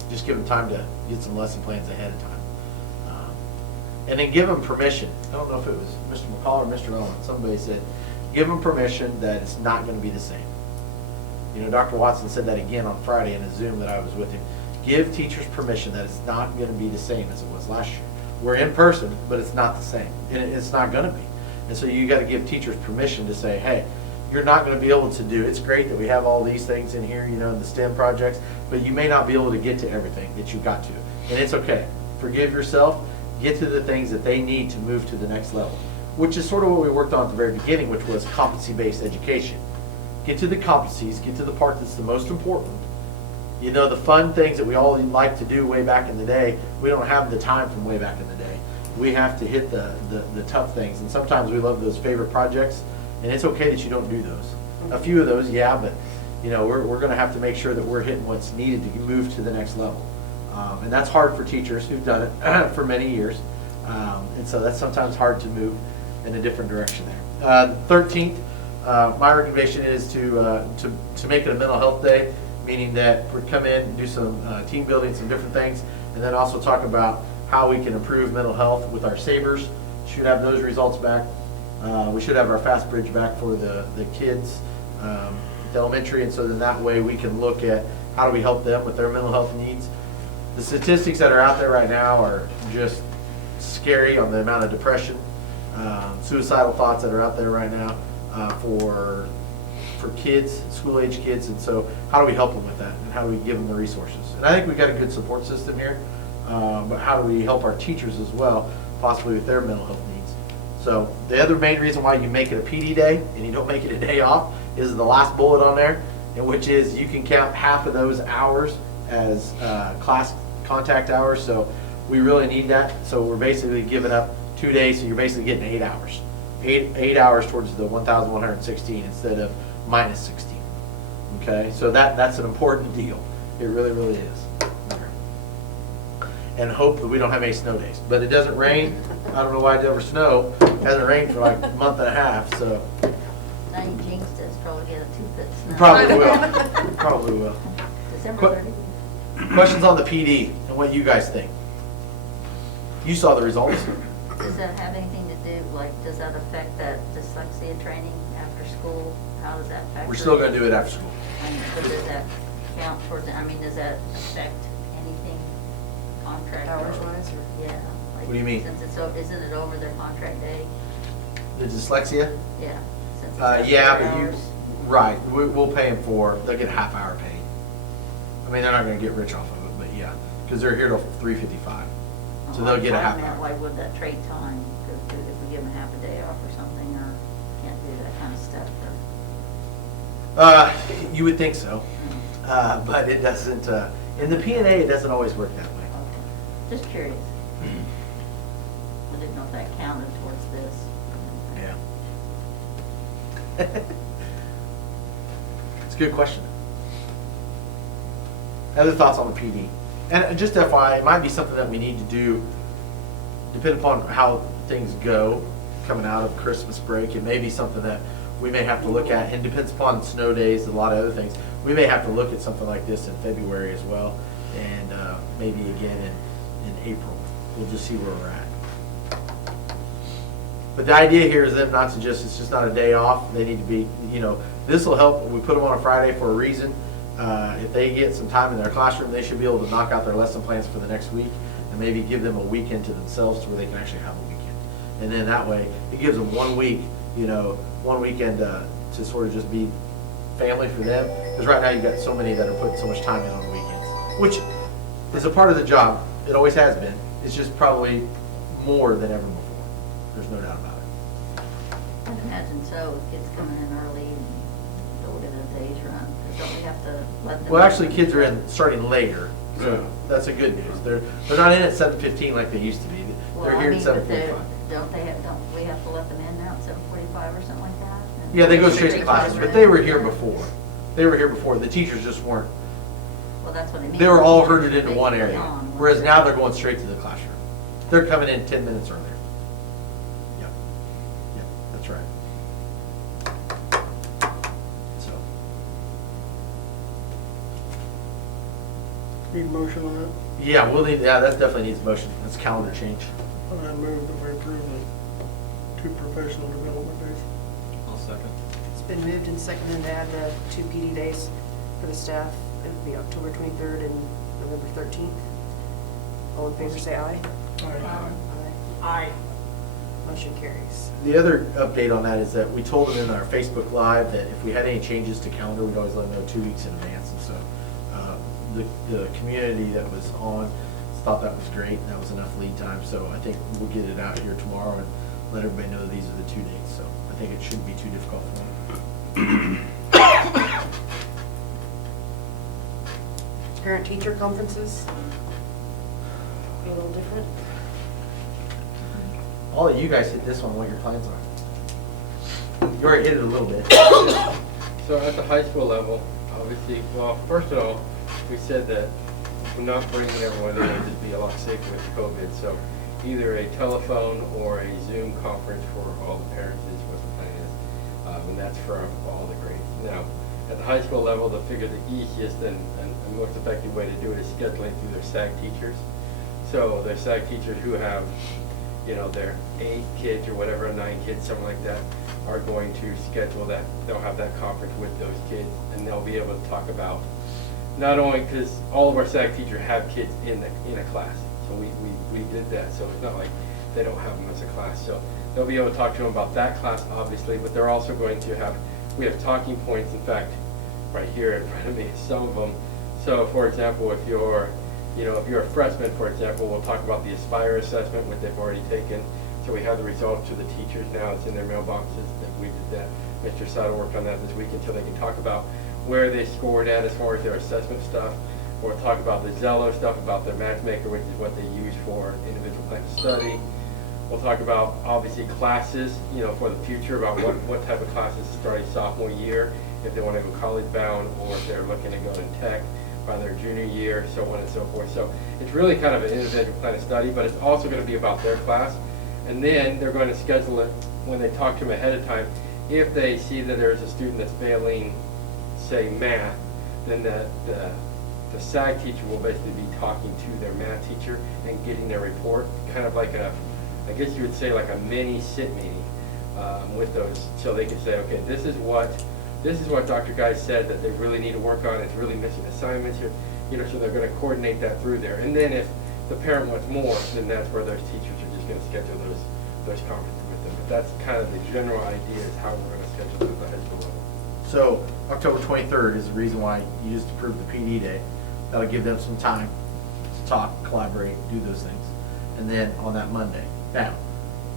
just give them time to get some lesson plans ahead of time. And then give them permission. I don't know if it was Mr. McCall or Mr. Owen. Somebody said, give them permission that it's not going to be the same. You know, Dr. Watson said that again on Friday in a Zoom that I was with him. Give teachers permission that it's not going to be the same as it was last year. We're in person, but it's not the same. And it's not going to be. And so you got to give teachers permission to say, hey, you're not going to be able to do, it's great that we have all these things in here, you know, the STEM projects, but you may not be able to get to everything that you got to. And it's okay. Forgive yourself. Get to the things that they need to move to the next level, which is sort of what we worked on at the very beginning, which was competency-based education. Get to the competencies, get to the part that's the most important. You know, the fun things that we all like to do way back in the day, we don't have the time from way back in the day. We have to hit the tough things, and sometimes we love those favorite projects, and it's okay that you don't do those. A few of those, yeah, but you know, we're going to have to make sure that we're hitting what's needed to move to the next level. And that's hard for teachers who've done it for many years. And so that's sometimes hard to move in a different direction there. 13th, my recommendation is to make it a mental health day, meaning that we'd come in and do some team building, some different things, and then also talk about how we can improve mental health with our Sabers. Should have those results back. We should have our Fast Bridge back for the kids, the elementary, and so then that way we can look at how do we help them with their mental health needs. The statistics that are out there right now are just scary on the amount of depression, suicidal thoughts that are out there right now for kids, school-age kids, and so how do we help them with that, and how do we give them the resources? And I think we've got a good support system here, but how do we help our teachers as well, possibly with their mental health needs? So the other main reason why you make it a PD day and you don't make it a day off is the last bullet on there, and which is you can count half of those hours as class contact hours. So we really need that. So we're basically giving up 2 days, so you're basically getting 8 hours. 8 hours towards the 1,116 instead of minus 16. Okay, so that's an important deal. It really, really is. And hope that we don't have any snow days. But it doesn't rain. I don't know why it ever snow. It hasn't rained for like a month and a half, so. Now you jinxed us, probably get a 2-foot snow. Probably will. Probably will. December Qu- 30th. Questions on the PD and what you guys think? You saw the results. Does that have anything to do, like, does that affect that dyslexia training after school? How does that factor? We're still going to do it after school. But does that count towards, does that affect anything contract? Hours-wise, or? Yeah. Like, What do you mean? Since isn't it over their contract day? The dyslexia? Yeah. Since it's after Yeah, their but hours. right. We'll pay them they'll get a half hour paid. I mean, they're not going to get rich off of it, but yeah, because they're here till 3:55. So they'll get a half Why- hour. Why would that trade time? If we give them half a day off or something, or can't do that kind of stuff, or? You would think so, but it doesn't, in the P&A, it doesn't always work that way. Okay. Just curious. I didn't know if that counted towards this. Yeah. It's a good question. Other thoughts on the PD? And just FYI, it might be something that we need to do, depending upon how things go coming out of Christmas break. It may be something that we may have to look at, and depends upon snow days, a lot of other things. We may have to look at something like this in February as well, and maybe again in April. We'll just see where we're at. But the idea here is them not to just, it's just not a day off. They need to be, this will help. We put them on a Friday for a reason. If they get some time in their classroom, they should be able to knock out their lesson plans for the next week and maybe give them a weekend to themselves to where they can actually have a weekend. And then that way, it gives them 1 week, one weekend to sort of just be family for them. Because right now you've got so many that are putting so much time in on the weekends, which is a part of the job. It always has been. It's just probably more than ever before. There's no doubt about it. I'd imagine so, with kids coming in early and don't get their days run, because don't we have to let them? Well, actually, kids are starting later, so that's a good news. They're not in at 7:15 like they used to be. Well, They're I here mean, at but 7:45. don't we have to let them in now at 7:45 or something like that? And Yeah, they go straight to take classes, classes but they in? were here before. They were here before. The teachers just weren't. Well, that's what I mean. They were all The teachers herded into are one basically area, on. whereas now they're going straight to the classroom. They're coming in 10 minutes earlier. Yep. Yep, that's right. So, Need a motion on that? yeah, that definitely needs a motion. That's a calendar change. I move that we approve the 2 professional development days. I'll second. It's been moved and seconded to add the 2 PD days for the staff. It would be October 23rd and November 13th. All in favor, say aye. Aye. Aye. Motion carries. The other update on that is that we told them in our Facebook Live that if we had any changes to calendar, we'd always let them know 2 weeks in advance. And so the community that was on thought that was great, and that was enough lead time. So I think we'll get it out here tomorrow and let everybody know these are the 2 dates. So I think it shouldn't be too difficult for them. Parent teacher conferences. A little different. I'll let you guys hit this one, what your plans are. You already hit it a little bit. So at the high school level, obviously, well, first of all, we said that we're not bringing everyone in, it'd just be a lot safer with COVID. So either a telephone or a Zoom conference for all the parents is what the plan is. And that's for all the grades. Now, at the high school level, they figure the easiest and most effective way to do it is scheduling through their SAG teachers. So their SAG teachers who have, their 8 kids or whatever, 9 kids, something like that, are going to schedule that. They'll have that conference with those kids, and they'll be able to talk about, not only because all of our SAG teachers have kids in a class, so we did that. So it's not like they don't have them as a class. So they'll be able to talk to them about that class, obviously, but they're also going to have, we have talking points, in fact, right here in front of me, some of them. So for example, if you're a freshman, for example, we'll talk about the Aspire assessment, which they've already taken. So we have the results to the teachers now. It's in their mailboxes. That we did that. Mr. Sato worked on that this weekend, so they can talk about where they scored at as far as their assessment stuff. We'll talk about the Zello stuff, about their matchmaker, which is what they use for individual plan to study. We'll talk about, obviously, classes, for the future, about what type of classes starting sophomore year, if they want to go college bound, or if they're looking to go to tech by their junior year, so on and so forth. So it's really kind of an individual plan of study, but it's also going to be about their class. And then they're going to schedule it when they talk to them ahead of time. If they see that there's a student that's failing, say, math, then the SAG teacher will basically be talking to their math teacher and getting their report, kind of like I guess you would say like a mini SIT meeting with those, so they can say, okay, this is what Dr. Guy said that they really need to work on. It's really missing assignments here, so they're going to coordinate that through there. And then if the parent wants more, then that's where those teachers are just going to schedule those conferences with them. But that's kind of the general idea is how we're going to schedule it at the high school level. So October 23rd is the reason why you just approved the PD day. That'll give them some time to talk, collaborate, do those things. and then on that Monday. Now,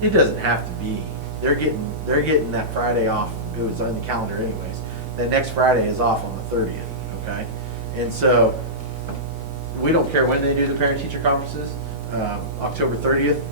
it doesn't have to be, they're getting that Friday off, it was on the calendar anyways. That next Friday is off on the 30th, okay? And so, we don't care when they do the parent-teacher conferences, October 30th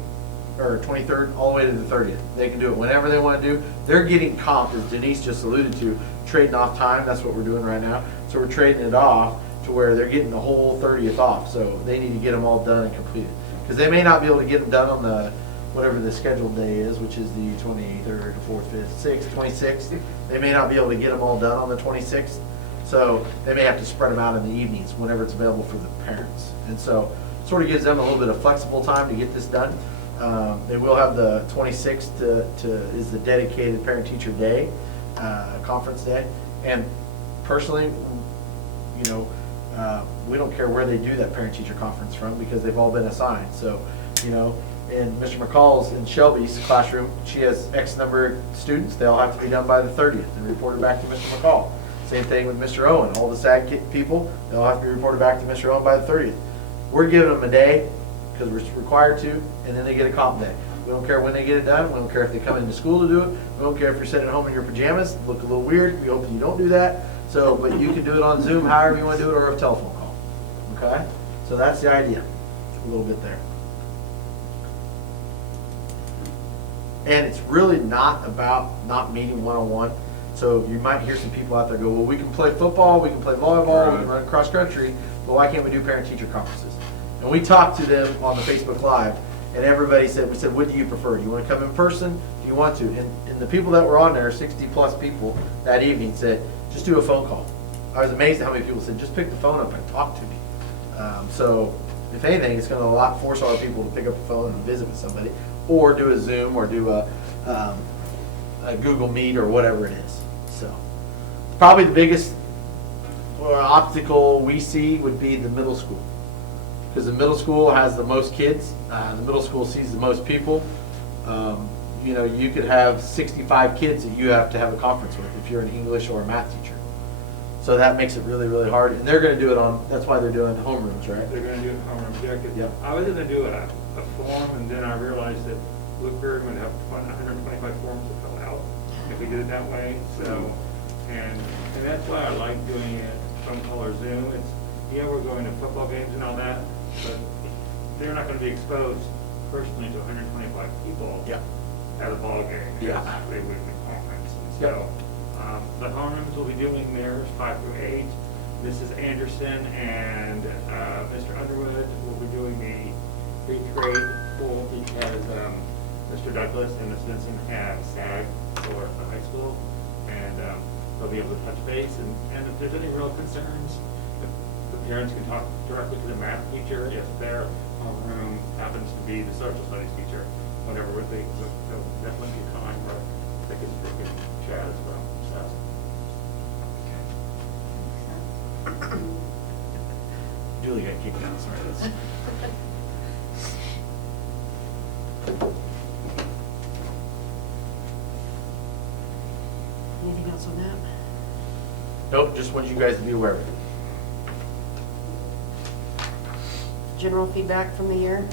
or 23rd, all the way to the 30th. They can do it whenever they want to do. They're getting comp, as Denise just alluded to, trading off time. That's what we're doing right now. So we're trading it off to where they're getting the whole 30th off. So they need to get them all done and completed. Because they may not be able to get them done on the, whatever the scheduled day is, which is the 23rd, 4th, 5th, 6th, 26th. They may not be able to get them all done on the 26th. So they may have to spread them out in the evenings whenever it's available for the parents. And so sort of gives them a little bit of flexible time to get this done. They will have the 26th is the dedicated parent-teacher day, conference day. And personally, you know, we don't care where they do that parent-teacher conference from because they've all been assigned. So, you know, in Mr. McCall's in Shelby's classroom, she has X number of students. They all have to be done by the 30th and reported back to Mr. McCall. Same thing with Mr. Owen. All the SAG people, they all have to be reported back to Mr. Owen by the 30th. We're giving them a day because we're required to, and then they get a comp day. We don't care when they get it done. We don't care if they come into school to do it. We don't care if you're sitting at home in your pajamas, look a little weird. We hope that you don't do that. So, but you can do it on Zoom, however you want to do it, or a telephone call. Okay? So that's the idea. A little bit there. And it's really not about not meeting one-on-one. So you might hear some people out there go, well, we can play football, we can play volleyball, we can run cross country, but why can't we do parent-teacher conferences? And we talked to them on the Facebook Live, and everybody said, we said, what do you prefer? Do you want to come in person? Do you want to? And the people that were on there, 60 plus people that evening, said, just do a phone call. I was amazed at how many people said, just pick the phone up and talk to me. So if anything, it's going to force our people to pick up the phone and visit with somebody, or do a Zoom, or do a Google Meet, or whatever it is. So probably the biggest obstacle we see would be the middle school. Because the middle school has the most kids, the middle school sees the most people. You know, you could have 65 kids that you have to have a conference with if you're an English or a math teacher. So that makes it really, really hard. And they're going to do it on, that's why they're doing homerooms, right? They're gonna do it homeroom, yeah, 'cause Yep. I was gonna do a form, and then I realized that Woodbury would have 125 forms to fill out if we did it that way, so, and that's why I like doing it phone call or Zoom. It's, yeah, we're going to football games and all that, but they're not gonna be exposed personally to 125 people Yeah. at a ball game. Yeah. as They would in conference, and Yep. so, the homerooms will be doing theirs 5 through 8. Mrs. Anderson and Mr. Underwood will be doing the pre-grade pool because Mr. Douglas and Ms. Vinson have SAG for the high school, and they'll be able to touch base. And if there's any real concerns, the parents can talk directly to the math teacher if their homeroom happens to be the social studies teacher. Whatever, they'll definitely be time where they can chat as well. So. Julie got kicked out, sorry. That's... Anything else on that? Nope, just want you guys to be aware of it. General feedback from the year?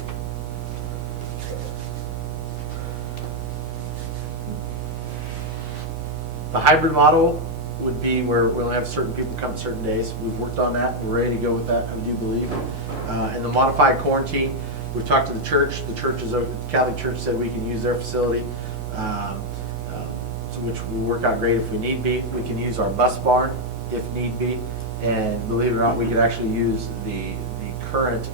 The hybrid model would be where we'll have certain people come certain days. We've worked on that. We're ready to go with that, I do believe. And the modified quarantine, we've talked to the church. The church is, the Catholic Church said we can use their facility, which will work out great if we need be. We can use our bus barn if need be. And believe it or not, we could actually use the current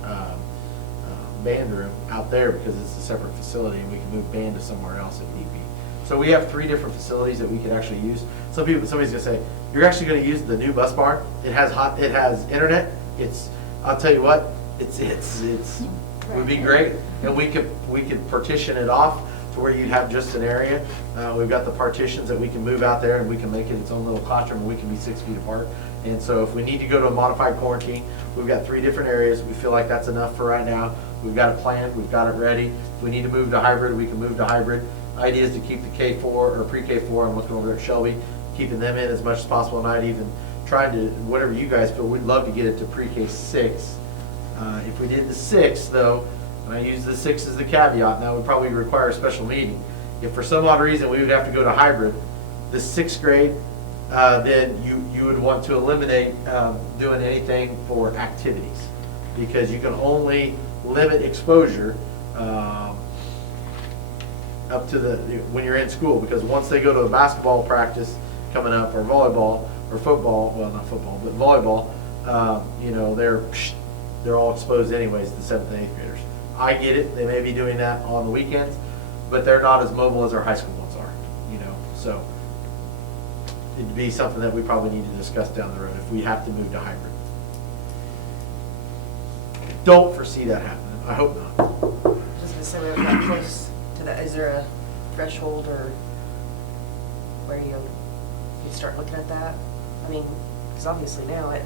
band room out there because it's a separate facility, and we can move band to somewhere else if need be. So we have 3 different facilities that we could actually use. Somebody's gonna say, you're actually gonna use the new bus barn. It has internet. I'll tell you what, it would be great. And we could partition it off to where you'd have just an area. We've got the partitions that we can move out there, and we can make it its own little classroom, and we can be 6 feet apart. And so if we need to go to a modified quarantine, we've got 3 different areas. We feel like that's enough for right now. We've got it planned, we've got it ready. If we need to move to hybrid, we can move to hybrid. Idea is to keep the K4 or pre-K4, I'm looking over there at Shelby, keeping them in as much as possible, and I'd even trying to, whatever you guys feel, we'd love to get it to pre-K6. If we did the 6, though, and I use the 6 as the caveat, and that would probably require a special meeting. If for some odd reason we would have to go to hybrid, the 6th grade, then you would want to eliminate doing anything for activities, because you can only limit exposure up to when you're in school, because once they go to a basketball practice coming up, or volleyball, or football, well, not football, but volleyball, they're all exposed anyways, the 7th and 8th graders. I get it, they may be doing that on the weekends, but they're not as mobile as our high school ones are, so it'd be something that we probably need to discuss down the road if we have to move to hybrid. Don't foresee that happening, I hope not. Just gonna say we're not close to that. Is there a threshold or where you'd start looking at that? I mean, because obviously now, I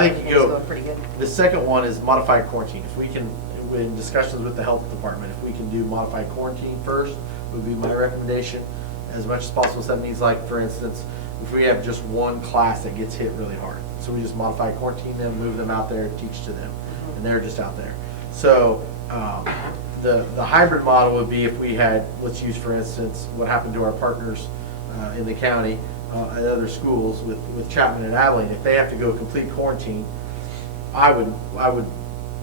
think things you go, going pretty good. the second one is modified quarantine. If we can, in discussions with the health department, if we can do modified quarantine first, would be my recommendation as much as possible. So that means, like, for instance, if we have just one class that gets hit really hard, so we just modify quarantine them, move them out there, teach to them, and they're just out there. So the hybrid model would be if we had, let's use for instance what happened to our partners in the county at other schools with Chapman and Abilene. If they have to go complete quarantine, I would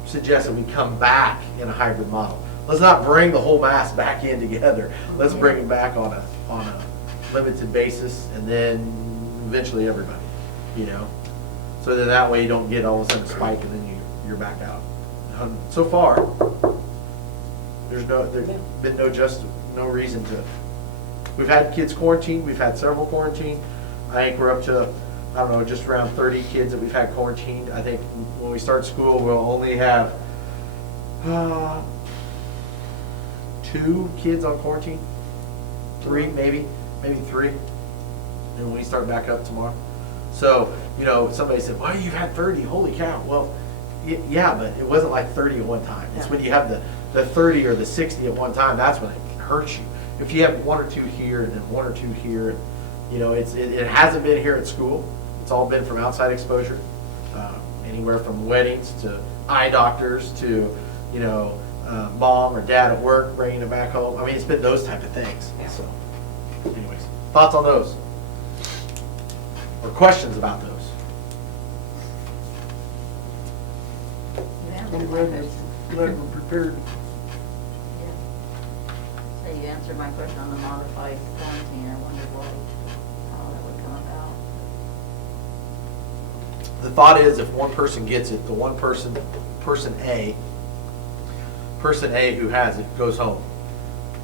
suggest that we come back in a hybrid model. Let's not bring the whole mass back in together. Let's bring it back on a limited basis, and then eventually everybody, so then that way you don't get all of a sudden a spike and then you're back out. So far, there's been no reason to. We've had kids quarantined. We've had several quarantined. I think we're up to, I don't know, just around 30 kids that we've had quarantined. I think when we start school, we'll only have 2 kids on quarantine. 3, maybe 3. And when we start back up tomorrow. So, somebody said, "Why you've had 30? Holy cow!" Well, yeah, but it wasn't like 30 at one time. It's when you have the 30 or the 60 at one time, that's when it hurts you. If you have 1 or 2 here and then 1 or 2 here, it hasn't been here at school. It's all been from outside exposure, anywhere from weddings to eye doctors to, mom or dad at work bringing it back home. I mean, it's been those type of things. So, anyways, thoughts on those? Or questions about those? You answered my question. Prepared. So you answered my question on the modified quarantine. I wondered how that would come about. The thought is, if one person gets it, the one person A who has it goes home.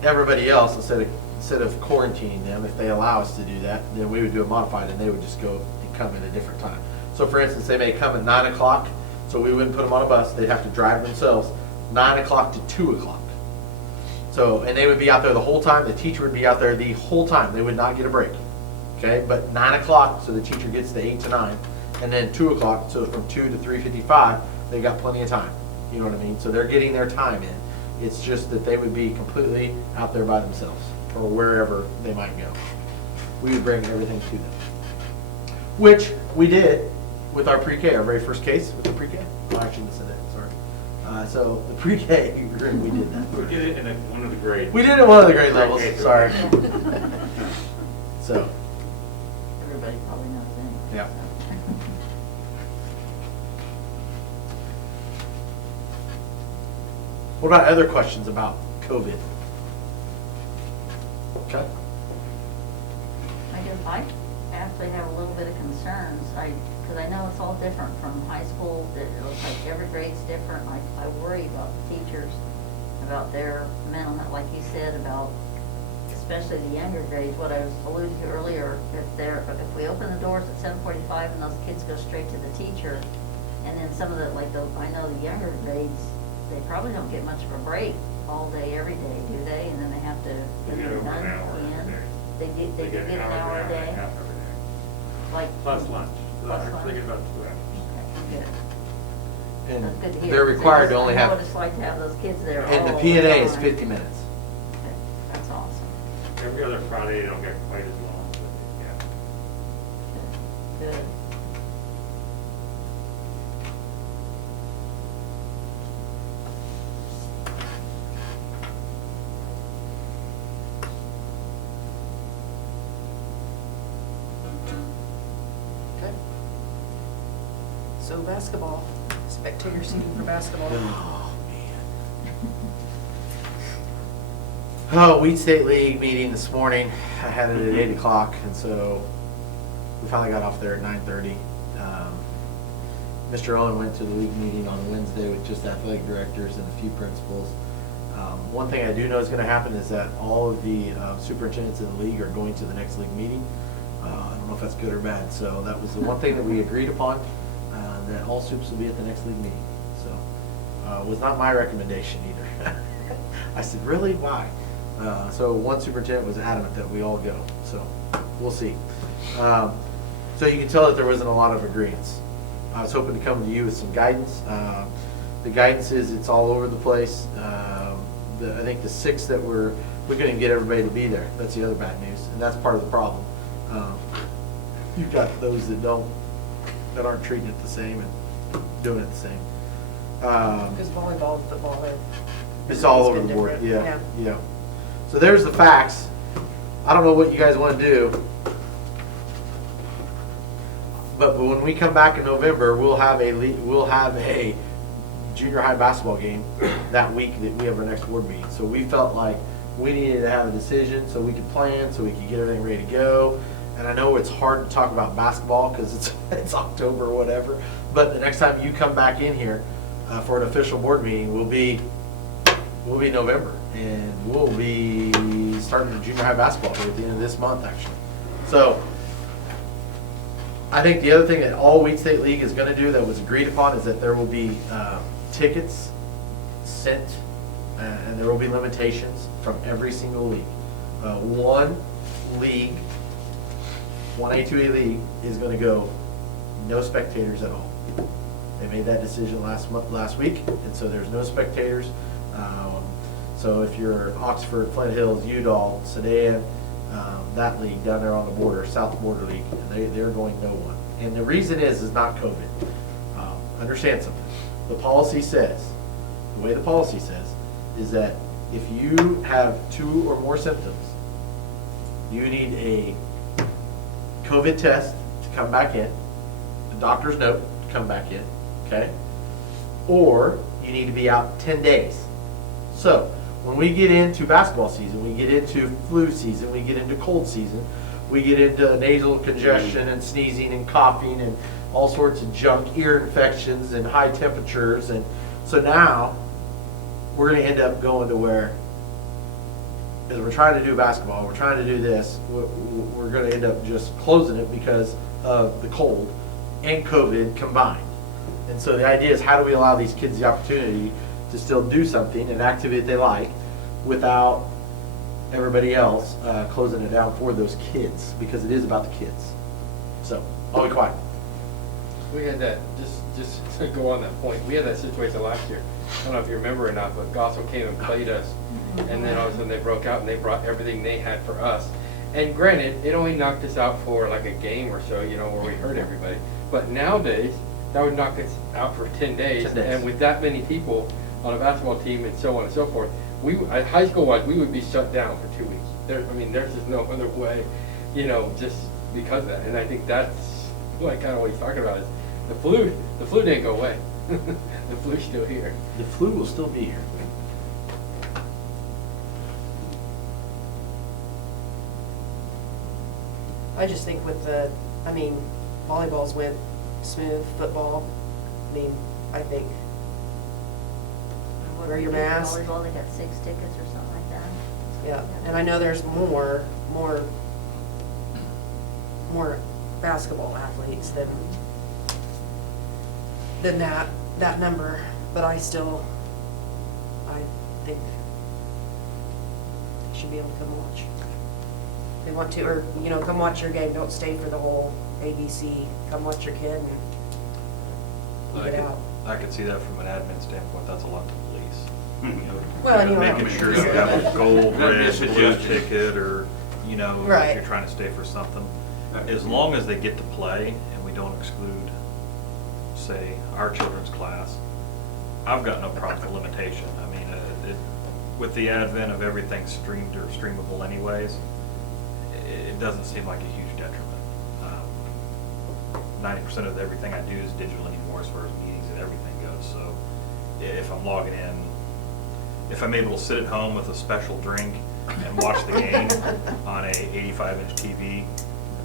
Everybody else, instead of quarantining them, if they allow us to do that, then we would do a modified, and they would just go and come at a different time. So for instance, they may come at 9 o'clock, so we wouldn't put them on a bus. They'd have to drive themselves 9 o'clock to 2 o'clock. So, and they would be out there the whole time. The teacher would be out there the whole time. They would not get a break. Okay, but 9 o'clock, so the teacher gets the 8 to 9, and then 2 o'clock, so from 2 to 3:55, they got plenty of time. You know what I mean? So they're getting their time in. It's just that they would be completely out there by themselves, or wherever they might go. We would bring everything to them, which we did with our pre-K, our very first case with the pre-K. Oh, I shouldn't have said that, sorry. So the pre-K, we did that. We did it in one of the grades. We did it at one of the grade levels, sorry. So, Everybody probably knows anyway. yeah. What about other questions about COVID? Okay. I guess I actually have a little bit of concerns, because I know it's all different from high school. It looks like every grade's different. I worry about the teachers, about their mental health, like you said, about especially the younger grades, what I was alluding to earlier, if we open the doors at 7:45 and those kids go straight to the teacher, and then some of I know the younger grades, they probably don't get much of a break all day, every day, do they? And then they have to, They get over an hour a day. They get an hour a day? half every day. Like. Plus lunch. Plus They lunch? get about 2 hours. Okay, good. And That's good to hear. they're 'Cause required to I only know have, what it's like to have those kids there and the all P&A is time. 50 minutes. Okay, that's awesome. Every other Friday, they don't get quite as long, but yeah. Good. So basketball, spectator seating for basketball. Oh, man. Oh, Wheat State League meeting this morning. I had it at 8 o'clock, and so we finally got off there at 9:30. Mr. Owen went to the league meeting on Wednesday with just athletic directors and a few principals. One thing I do know is going to happen is that all of the superintendents in the league are going to the next league meeting. I don't know if that's good or bad. So that was the one thing that we agreed upon, that all supes will be at the next league meeting. So it was not my recommendation either. I said, really? Why? So one superintendent was adamant that we all go. So we'll see. So you can tell that there wasn't a lot of agreements. I was hoping to come to you with some guidance. The guidance is it's all over the place. I think the 6 that we couldn't get everybody to be there. That's the other bad news, and that's part of the problem. You've got those that aren't treating it the same and doing it the same. Because volleyball and football are. It's all it's over been the board. different. Yeah. So there's the facts. I don't know what you guys want to do. But when we come back in November, we'll have a junior high basketball game that week that we have our next board meeting. So we felt like we needed to have a decision so we could plan, so we could get everything ready to go. And I know it's hard to talk about basketball because it's October or whatever. But the next time you come back in here for an official board meeting, will be November, and we'll be starting the junior high basketball here at the end of this month, actually. So I think the other thing that all Wheat State League is going to do that was agreed upon is that there will be tickets sent, and there will be limitations from every single league. One league, 1A, 2A league, is going to go no spectators at all. They made that decision last week, and so there's no spectators. So if you're Oxford, Flint Hills, Udall, Sedan, that league down there on the border, South Border League, they're going no one. And the reason is not COVID. Understand something. The policy says, the way the policy says, is that if you have 2 or more symptoms, you need a COVID test to come back in, a doctor's note to come back in, okay? Or you need to be out 10 days. So when we get into basketball season, we get into flu season, we get into cold season, we get into nasal congestion and sneezing and coughing and all sorts of junk, ear infections and high temperatures. And so now we're going to end up going to where, as we're trying to do basketball, we're trying to do this, we're going to end up just closing it because of the cold and COVID combined. And so the idea is, how do we allow these kids the opportunity to still do something, an activity that they like, without everybody else closing it down for those kids, because it is about the kids. So I'll be quiet. We had that, just to go on that point, we had that situation last year. I don't know if you remember or not, but Gossel came and played us, and then all of a sudden they broke out and they brought everything they had for us. And granted, it only knocked us out for like a game or so, where we hurt everybody. But nowadays, that would knock us out for 10 days. 10 days. And with that many people on a basketball team and so on and so forth, at high school wise, we would be shut down for 2 weeks. There's just no other way, just because of that. And I think that's kind of what he's talking about is the flu didn't go away. The flu's still here. The flu will still be here. I just think with volleyball's went smooth, football, I think. Wear your mask. Volleyball, they got 6 tickets or something like that. Yeah, and I know there's more basketball athletes than that number, but I think they should be able to come watch. If they want to, or, come watch your game, don't stay for the whole ABC, come watch your kid and get out. I could see that from an admin standpoint. That's a lot to police. Well, and you don't Making have to sure police you it, have but- a gold, red, Yes, blue yes. ticket, or, Right. if you're trying to stay for something. As long as they get to play and we don't exclude, say, our children's class, I've got no problem with limitation. With the advent of everything streamed or streamable anyways, it doesn't seem like a huge detriment. 90% of everything I do is digital anymore as far as meetings and everything goes. So if I'm logging in, if I'm able to sit at home with a special drink and watch the game on a 85-inch TV,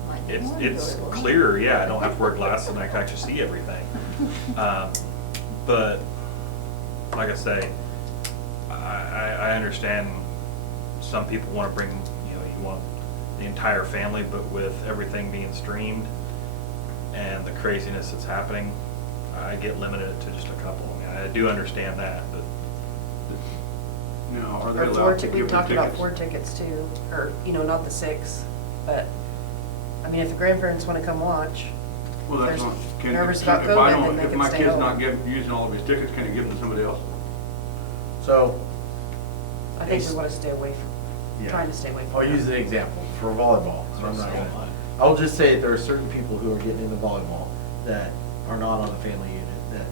Might be it's more enjoyable. clearer, yeah, I don't have to wear glasses and I can actually see everything. But, like I say, I understand some people want to bring, you want the entire family, but with everything being streamed and the craziness that's happening, I get limited to just a couple. I mean, I do understand that, but Now, are they Or allowed to we give their talked about tickets? 4 tickets too, or, not the 6, but, I mean, if the grandparents want to come watch, Well, that's there's not, can, nervous if about I COVID, don't, then they if can my stay kid's home. not using all of his tickets, can he give them to somebody else? So, I think we want to stay away from, Yeah. trying to stay away from. I'll that. use an example for volleyball. So I'm not gonna, I'll just say that there are certain people who are getting into volleyball that are not on a family unit. That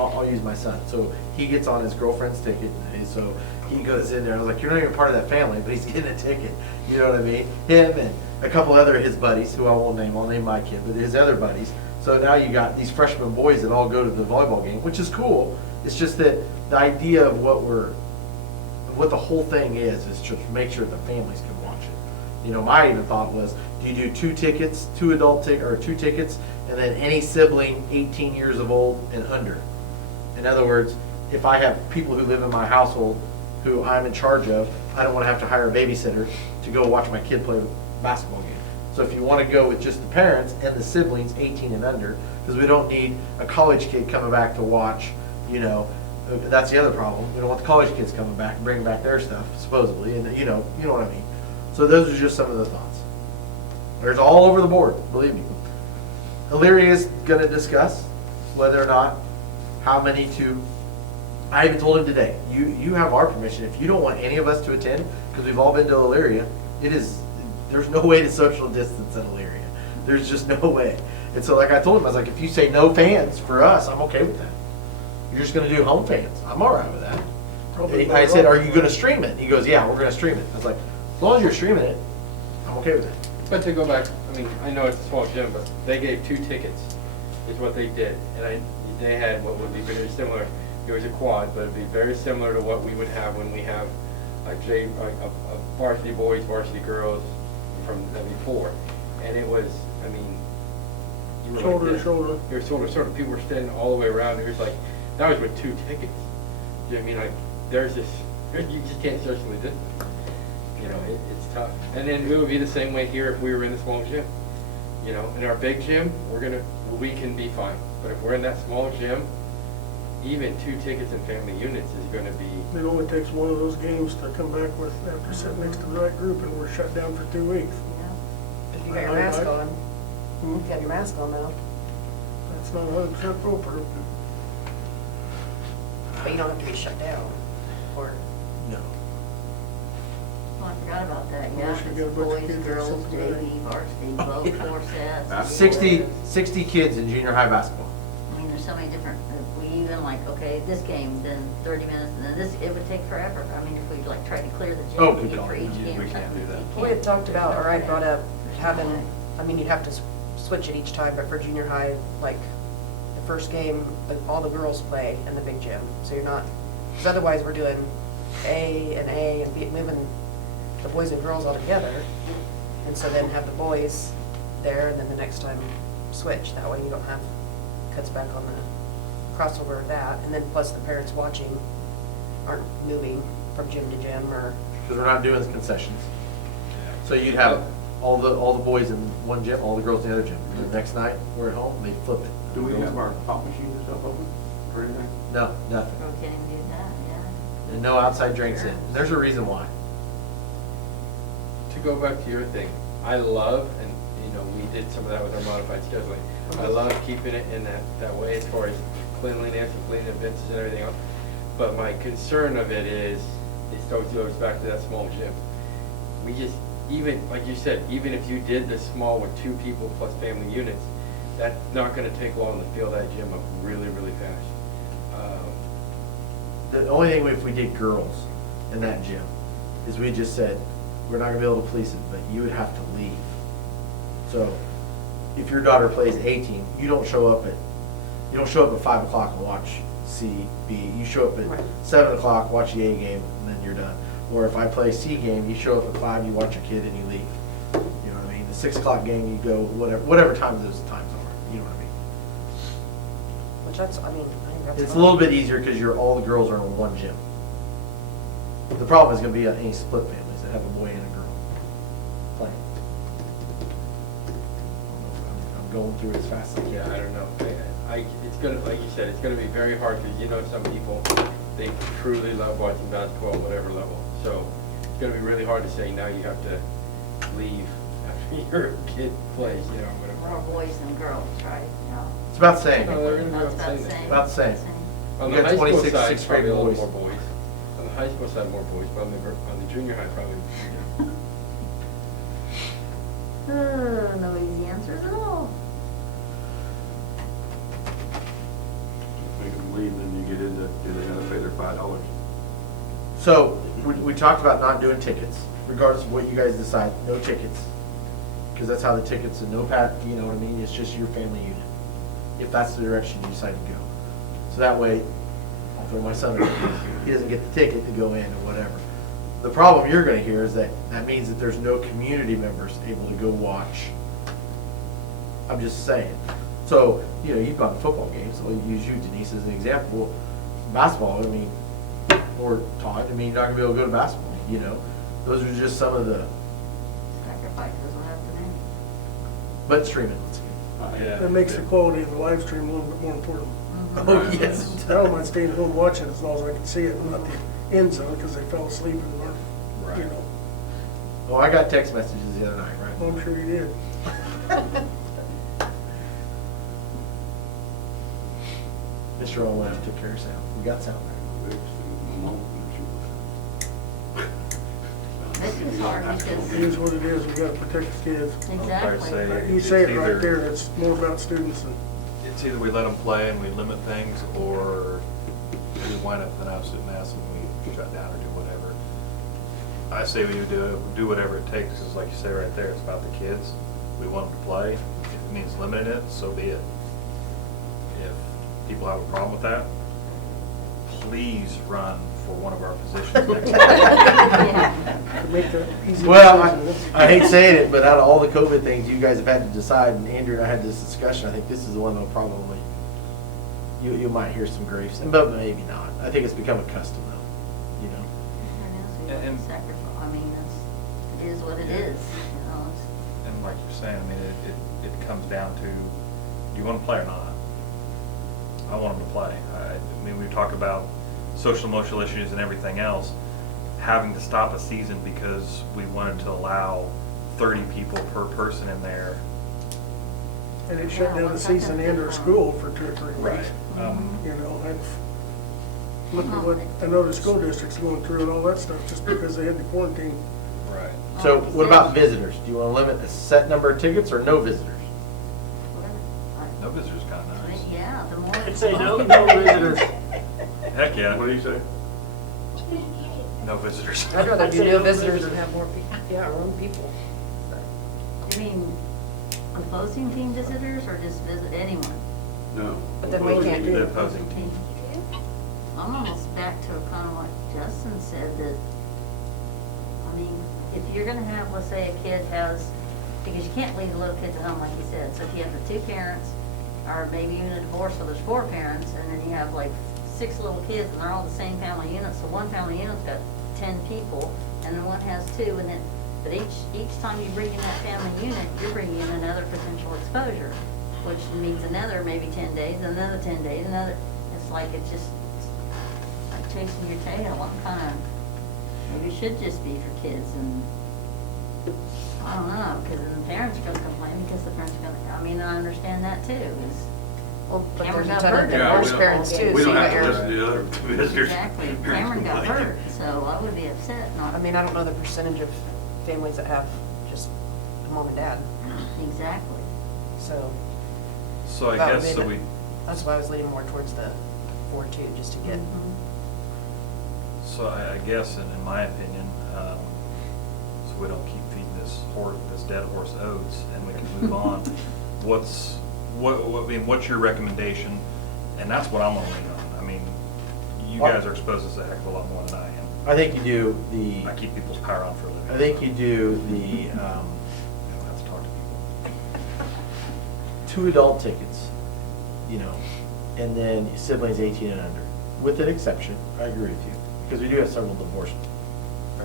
I'll use my son. So he gets on his girlfriend's ticket, and so he goes in there. I was like, "You're not even part of that family," but he's getting a ticket. You know what I mean? Him and a couple other of his buddies, who I won't name. I'll name my kid, but his other buddies. So now you got these freshman boys that all go to the volleyball game, which is cool. It's just that the idea of what the whole thing is just make sure the families can watch it. My even thought was, do you do 2 tickets, 2 adult or 2 tickets, and then any sibling 18 years of old and under? In other words, if I have people who live in my household who I'm in charge of, I don't want to have to hire a babysitter to go watch my kid play a basketball game. So if you want to go with just the parents and the siblings 18 and under, because we don't need a college kid coming back to watch, that's the other problem. We don't want the college kids coming back and bringing back their stuff, supposedly, and you know what I mean. So those are just some of the thoughts. There's all over the board, believe me. Illyria is going to discuss whether or not how many to. I even told him today, you have our permission. If you don't want any of us to attend, because we've all been to Illyria, there's no way to social distance in Illyria. There's just no way. And so like I told him, I was like, if you say no fans for us, I'm okay with that. You're just going to do home fans. I'm all right with that. Probably I said, better are off. you going to stream it? He goes, yeah, we're going to stream it. I was like, as long as you're streaming it, I'm okay with that. But to go back, I mean, I know it's a small gym, but they gave 2 tickets, is what they did. And they had what would be very similar, it was a quad, but it'd be very similar to what we would have when we have a varsity boys, varsity girls from that before. And it was, I mean, you were Shoulder to like this. shoulder. You were shoulder to shoulder, people were standing all the way around, it was like, that was with 2 tickets. You know what I mean? Like, there's this, you just can't socially distance. It's tough. And then it would be the same way here if we were in a small gym. In our big gym, we can be fine. But if we're in that small gym, even 2 tickets in family units is gonna be, It only takes one of those games to come back with after sitting next to the right group and we're shut down for 2 weeks. If you got your mask on, Hmm? if you have your mask on now, That's not 100% foolproof. but you don't have to be shut down, or. No. Oh, I forgot about that, yeah. Unless you get a bunch of Boys, kids that girls, sit together. JV, varsity, both 4 sets. That's 60 kids in junior high basketball. I mean, there's so many different, if we even okay, this game, then 30 minutes, and then this, it would take forever. I mean, if we tried to clear the Oh, gym good God. for each game or We can't something. do that. you We had can't. talked about, or I brought up having, you'd have to switch it each time, but for junior high, the first game, all the girls play in the big gym, so you're not, because otherwise we're doing A and moving the boys and girls all together, and so then have the boys there, and then the next time switch, that way you don't have cuts back on the crossover of that, and then plus the parents watching aren't moving from gym to gym, or. Because we're not doing the concessions. So you'd have all the boys in one gym, all the girls in the other gym. And the next night, we're at home, they flip it. Do we have our pop machines and stuff open or anything? No, nothing. Oh, can't even do that, yeah. And no outside drinks in. There's a reason why. to go back to your thing, I love, and we did some of that with our modified scheduling. I love keeping it in that way as far as cleanliness and cleaning the benches and everything else. But my concern of it is, it still goes back to that small gym. We just, even, like you said, even if you did this small with 2 people plus family units, that's not gonna take long to fill that gym up really, really fast. The only thing if we did girls in that gym is we just said, we're not gonna be able to police it, but you would have to leave. So if your daughter plays A team, you don't show up at 5 o'clock and watch C, B. You show up at Right. 7 o'clock, watch the A game, and then you're done. Or if I play C game, you show up at 5, you watch your kid, and you leave. You know what I mean? The 6 o'clock game, you go whatever time those times are. You know what I mean? Which that's, I mean, I think that's. It's a fine. little bit easier because all the girls are in one gym. The problem is going to be any split families that have a boy and a girl playing. I'm going through it as fast as I can. Yeah, I don't know. It's gonna, like you said, it's gonna be very hard because some people, they truly love watching basketball at whatever level. So it's gonna be really hard to say now you have to leave after your kid plays, More whatever. boys than girls, right? Yeah. It's about the same. No, they're gonna be That's about the about the same. same. About the same. On You the got high school 26 side, sixth grade probably a little boys. more boys. On the high school side, more boys, but on the junior high, probably. No easy answers at all. Make them leave, then you get into, do they gotta pay their $5? So we talked about not doing tickets, regardless of what you guys decide. No tickets, because that's how the tickets and no pat. You know what I mean? It's just your family unit, if that's the direction you decide to go. So that way, I'll throw my son in. He doesn't get the ticket to go in or whatever. The problem you're going to hear is that means that there's no community members able to go watch. I'm just saying. So, you've gone to football games, so I'll use you, Denise, as an example. Well, basketball, or Todd, you're not going to be able to go to basketball, Those are just some of the, Sacrifices will have to make. but streaming, let's see. Yeah. That makes the quality of the live stream a little bit more important. Oh, yes. I don't mind staying at home watching as long as I can see it, not the end zone, because they fell asleep and weren't, Right. Oh, I got text messages the other night, right? Well, I'm sure you did. Mr. Owen took care of sound. We got sound there. This is hard It because, is what it is, we gotta protect the kids. exactly. You say it right Either- there, it's more about students than. It's either we let them play and we limit things, or we wind up in an absolute mess and we shut down or do whatever. I say we do whatever it takes, because like you say right there, it's about the kids. We want them to play. If it means limiting it, so be it. If people have a problem with that, please run for one of our positions next time. To make that easy. Well, decision. I hate saying it, but out of all the COVID things you guys have had to decide, and Andrew and I had this discussion, I think this is the one that'll probably, you might hear some griefs, but maybe not. I think it's become a custom though, And- Sacrifice, I mean, it is what it Yeah. is, it's- And like you're saying, I mean, it comes down to, do you want to play or not? I want them to play. I mean, we talk about social emotional issues and everything else, having to stop a season because we wanted to allow 30 people per person in there. And it shut down the season and our school for 2 or 3 weeks. Um, That's, look at what another school district's going through and all that stuff, just because they had to quarantine. Right. So what about visitors? Do you want to limit a set number of tickets or no visitors? No visitors kind of nice. Yeah, the more. I'd say no visitors. Heck yeah. What do you say? No visitors. I'd rather I'd do say no no visitors visitors. and have more people, our own people. You mean opposing team visitors or just visit anyone? No. But then we can't do The it. opposing team. I'm almost back to kind of what Justin said, that, I mean, if you're gonna have, let's say a kid has, because you can't leave the little kids at home like you said, so if you have the 2 parents, or maybe even a divorce, so there's 4 parents, and then you have like 6 little kids, and they're all the same family unit, so one family unit's got 10 people, and then one has 2, and then, but each time you bring in that family unit, you're bringing in another potential exposure, which means another maybe 10 days, another 10 days, another, it's like, it's just like chasing your tail. I'm kind of, maybe it should just be for kids, and I don't know, because then the parents are gonna complain, because the parents are gonna, I mean, I understand that too, is. Well, but Cameron there's a got ton of hurt. Yeah, divorce parents too. We so don't you have got to your- listen to the other visitors. Exactly, Cameron got hurt, so I would be upset, not. I mean, I don't know the percentage of families that have just a mom and dad, Exactly. so. So I that would guess, be so the- we, That's why I was leaning more towards the 4-2, just to get. Mhm. so I guess, in my opinion, so we don't keep feeding this dead horse oats, and we can move on. I mean, what's your recommendation? And that's what I'm gonna lean on. I mean, you guys are exposed to this a heck of a lot more than I am. I think you do the, I keep people's power on for a living. I think you do the, I don't have to talk to people. 2 adult tickets, you know, and then siblings 18 and under, with an exception, I agree with you, because we do have several divorced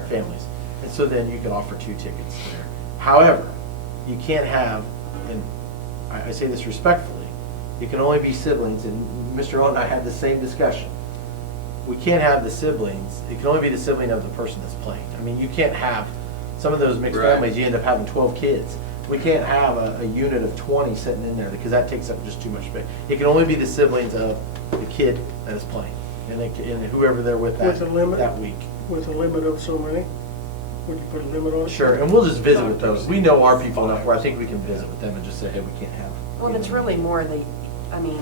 families. And so then you can offer 2 tickets there. However, you can't have, and I say this respectfully, it can only be siblings, and Mr. Owen and I had the same discussion. We can't have the siblings, it can only be the sibling of the person that's playing. I mean, you can't have, some of those mixed Right. families, you end up having 12 kids. We can't have a unit of 20 sitting in there, because that takes up just too much space. It can only be the siblings of the kid that is playing, and whoever they're with With a limit? that week. With a limit of so many? Would you put a limit on it? Sure, and we'll just visit with those. We know our people enough where I think we can visit with them and just say, hey, we can't have. Well, and it's really more I mean,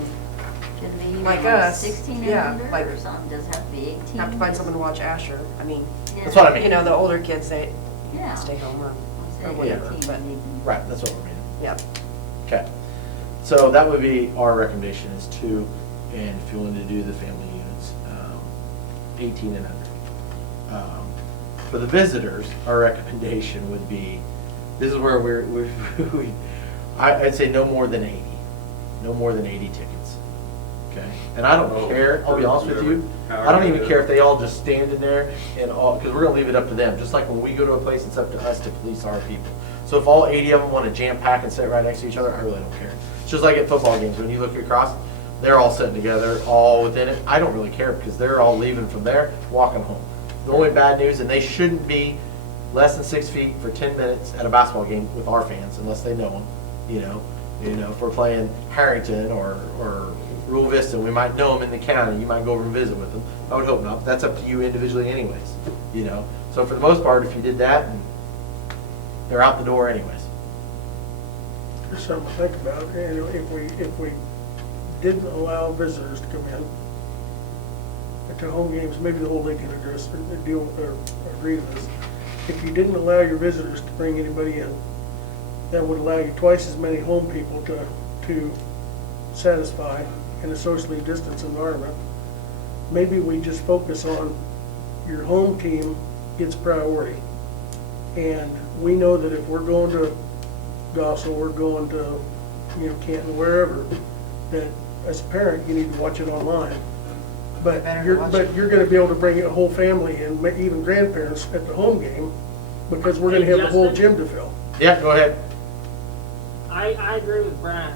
Could it be even Like like us, 16 and yeah, under like- or something? Does it have to be 18? have to find someone to watch Asher. I mean, Yeah. That's what I mean. you know, the older kids, they Yeah. stay home or I'll say whatever, 18, but, maybe. Right, that's what we're meaning. yeah. Okay. So that would be our recommendation is 2, and if you wanted to do the family units, 18 and under. For the visitors, our recommendation would be, this is where I'd say no more than 80. No more than 80 tickets. Okay? And I don't Oh, care, I'll be honest with you. I don't even care if they all just stand in there and all, because we're gonna leave it up to them. Just like when we go to a place, it's up to us to police our people. So if all 80 of them want to jam pack and sit right next to each other, I really don't care. It's just like at football games, when you look across, they're all sitting together, all within it. I don't really care because they're all leaving from there, walking home. The only bad news, and they shouldn't be less than 6 feet for 10 minutes at a basketball game with our fans, unless they know them. You know, if we're playing Harrington or Rule Vista, we might know them in the county. You might go over and visit with them. I would hope not, but that's up to you individually anyways. You know, so for the most part, if you did that, they're out the door anyways. There's something to think about, and if we didn't allow visitors to come in to home games, maybe the whole league can address or deal or agree to this. If you didn't allow your visitors to bring anybody in, that would allow you twice as many home people to satisfy in a socially distanced environment. Maybe we just focus on your home team gets priority. And we know that if we're going to Gossel, we're going to, Canton, wherever, that as a parent, you need to watch it online. But Better you're, watch but it. you're gonna be able to bring a whole family and even grandparents at the home game, because we're gonna have the whole gym to fill. Yeah, go ahead. I agree with Brian.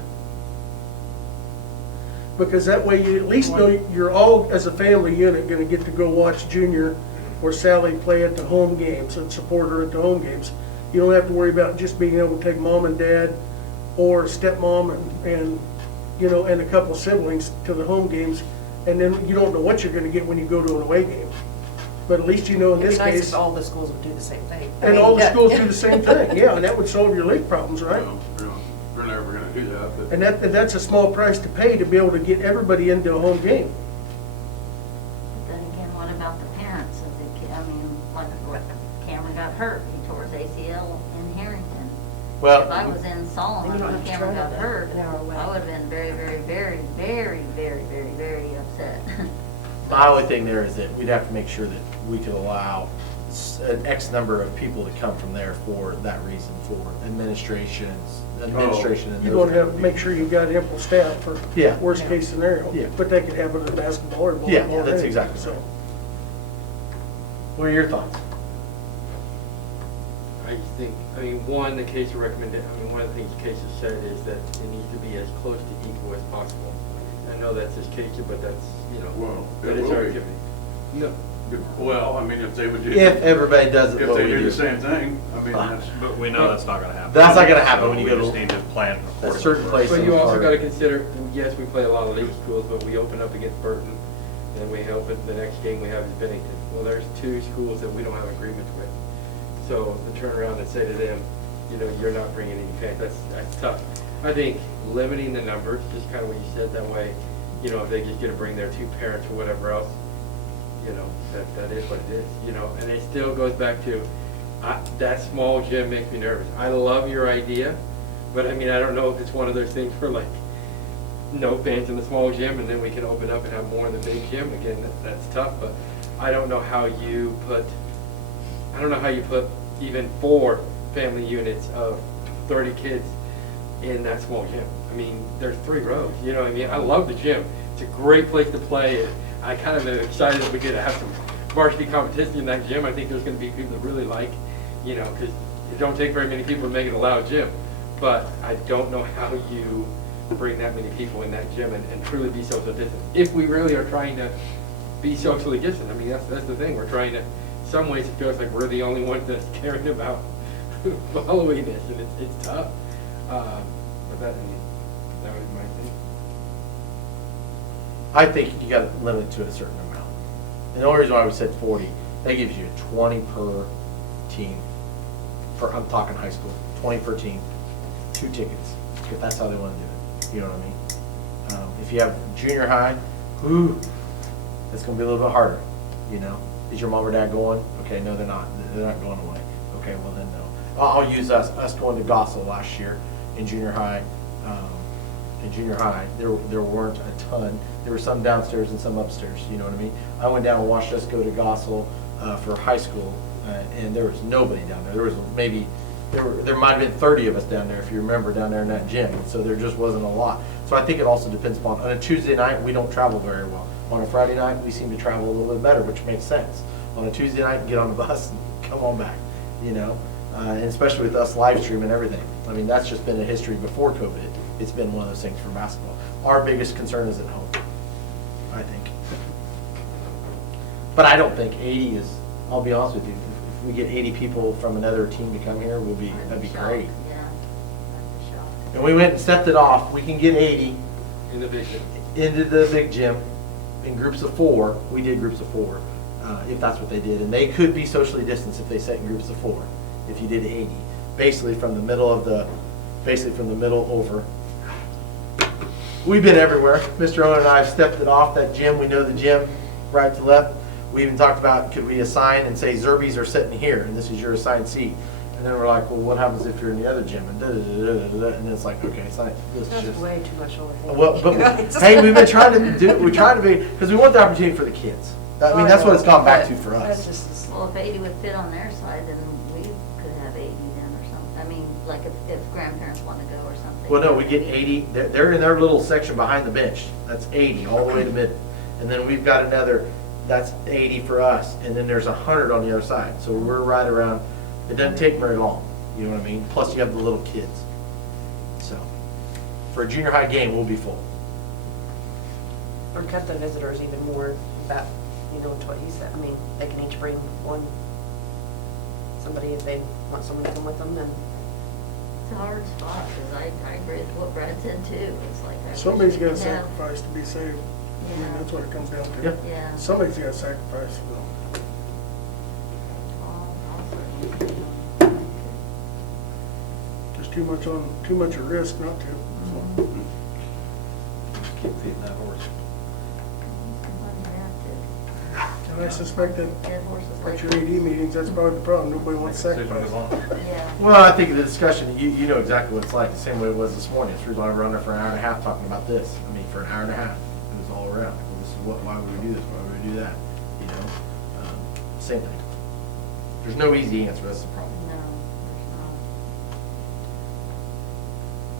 Because that way you at least know you're all, as a family unit, gonna get to go watch Junior or Sally play at the home games and support her at the home games. You don't have to worry about just being able to take mom and dad or stepmom and a couple siblings to the home games, and then you don't know what you're gonna get when you go to an away game. But at least you know in It'd this be nice case, if all the schools would do the same thing. I and mean, all the yeah. schools do the same thing, yeah, and that would solve your league problems, right? We're never gonna do that, but. And that's a small price to pay to be able to get everybody into a home game. But then again, what about the parents of the kid? I mean, like Cameron got hurt, he tore his ACL in Harrington. Well, If I was in Then Solomon you don't when have to Cameron travel got hurt, an hour away. I would have been very, very, very, very, very, very, very upset. My only thing there is that we'd have to make sure that we could allow an X number of people to come from there for that reason, for administration and You're gonna have to make sure you've got ample staff for Yeah. worst case scenario. Yeah. But that could happen in basketball or volleyball. Yeah, or that's anything, exactly so. right. What are your thoughts? I think, one, the case recommended, one of the things Case has said is that it needs to be as close to equal as possible. I know that's his case, but that's, Well, that it is will our be. activity. No, Well, if they would do. If everybody does it If what they we do do. the same thing, that's. But we know that's not gonna happen. That's not gonna happen So when you we go to- just need to plan At accordingly. certain places. but you also are- gotta consider, yes, we play a lot of league schools, but we open up against Burton, and we help it, the next game we have is Bennington. Well, there's 2 schools that we don't have agreements with. So to turn around and say to them, you're not bringing any fans, that's tough. I think limiting the numbers, just kind of what you said, that way, if they just get to bring their 2 parents or whatever else, that is what it is, and it still goes back to, that small gym makes me nervous. I love your idea, But I mean, I don't know if it's one of those things for like, no fans in the small gym, and then we can open up and have more in the big gym. Again, that's tough, but I don't know how you put even 4 family units of 30 kids in that small gym. I mean, there's 3 rows, you know what I mean? I love the gym. It's a great place to play, and I kind of am excited that we get to have some varsity competition in that gym. I think there's going to be people that really like, you know, because it don't take very many people to make it a loud gym. But I don't know how you bring that many people in that gym and truly be social distant. If we really are trying to be socially distant, I mean, that's the thing. We're trying to, in some ways it feels like we're the only ones that's caring about following this, and it's tough. But that was my thing. I think you got to limit it to a certain amount. And the only reason why we said 40, that gives you 20 per team. I'm talking high school, 20 per team, 2 tickets, if that's how they want to do it. You know what I mean? If you have junior high, it's going to be a little bit harder. You know, is your mom or dad going? Okay, no, they're not. They're not going away. Okay, well then no. I'll use us going to Gossel last year in junior high. There weren't a ton. There were some downstairs and some upstairs. You know what I mean? I went down and watched us go to Gossel for high school, and there was nobody down there. There was maybe. There might have been 30 of us down there, if you remember, down there in that gym. So there just wasn't a lot. So I think it also depends upon, on a Tuesday night, we don't travel very well. On a Friday night, we seem to travel a little bit better, which makes sense. On a Tuesday night, get on the bus and come on back, you know? And especially with us live stream and everything. I mean, that's just been a history before COVID. It's been one of those things for basketball. Our biggest concern is at home, I think. But I don't think 80 is, I'll be honest with you, if we get 80 people from another team to come here, that'd be great. Yeah, that's a shock. And we went and stepped it off. We can get 80 In the big gym. into the big gym in groups of 4. We did groups of 4, if that's what they did. And they could be socially distanced if they set in groups of 4, if you did 80. Basically from the middle over. We've been everywhere. Mr. Owner and I have stepped it off that gym. We know the gym right to left. We even talked about, could we assign and say Zerbies are sitting here and this is your assigned seat. And then we're like, well, what happens if you're in the other gym? And and then it's like, okay, it's not, this is That's just. way too much overthinking. Well, but, hey, we've been trying to be, because we want the opportunity for the kids. I mean, that's what it's gone back to for That's us. just, Well, if 80 would fit on their side, then we could have 80 then or something. I mean, like if grandparents want to go or something. Well, no, we get 80, they're in their little section behind the bench. That's 80 all the way to mid. And then we've got another, that's 80 for us. And then there's 100 on the other side. So we're right around, it doesn't take very long. You know what I mean? Plus you have the little kids. So for a junior high game, we'll be full. or cut the visitors even more, that, you know, what he said. I mean, they can each bring somebody if they want someone to come with them, then. It's a hard spot, because I agree with what Brad said too. It's like. I wish Somebody's we got to could have- sacrifice to be saved. I mean, Yeah. that's what it comes down to. Yeah. Yeah. Somebody's got to sacrifice. Also, There's too much at risk not to. Keep feeding that horse. And I suspect that Dead horses at like. your AD meetings, that's probably the problem. Nobody wants to Decision sacrifice. move on. Yeah. Well, I think the discussion, you know exactly what it's like, the same way it was this morning. It's reason why we're on there for an hour and a half talking about this. I mean, for an hour and a half, it was all around. Well, this is why would we do this? Why would we do that? You know, same thing. There's no easy answer. That's the problem. No,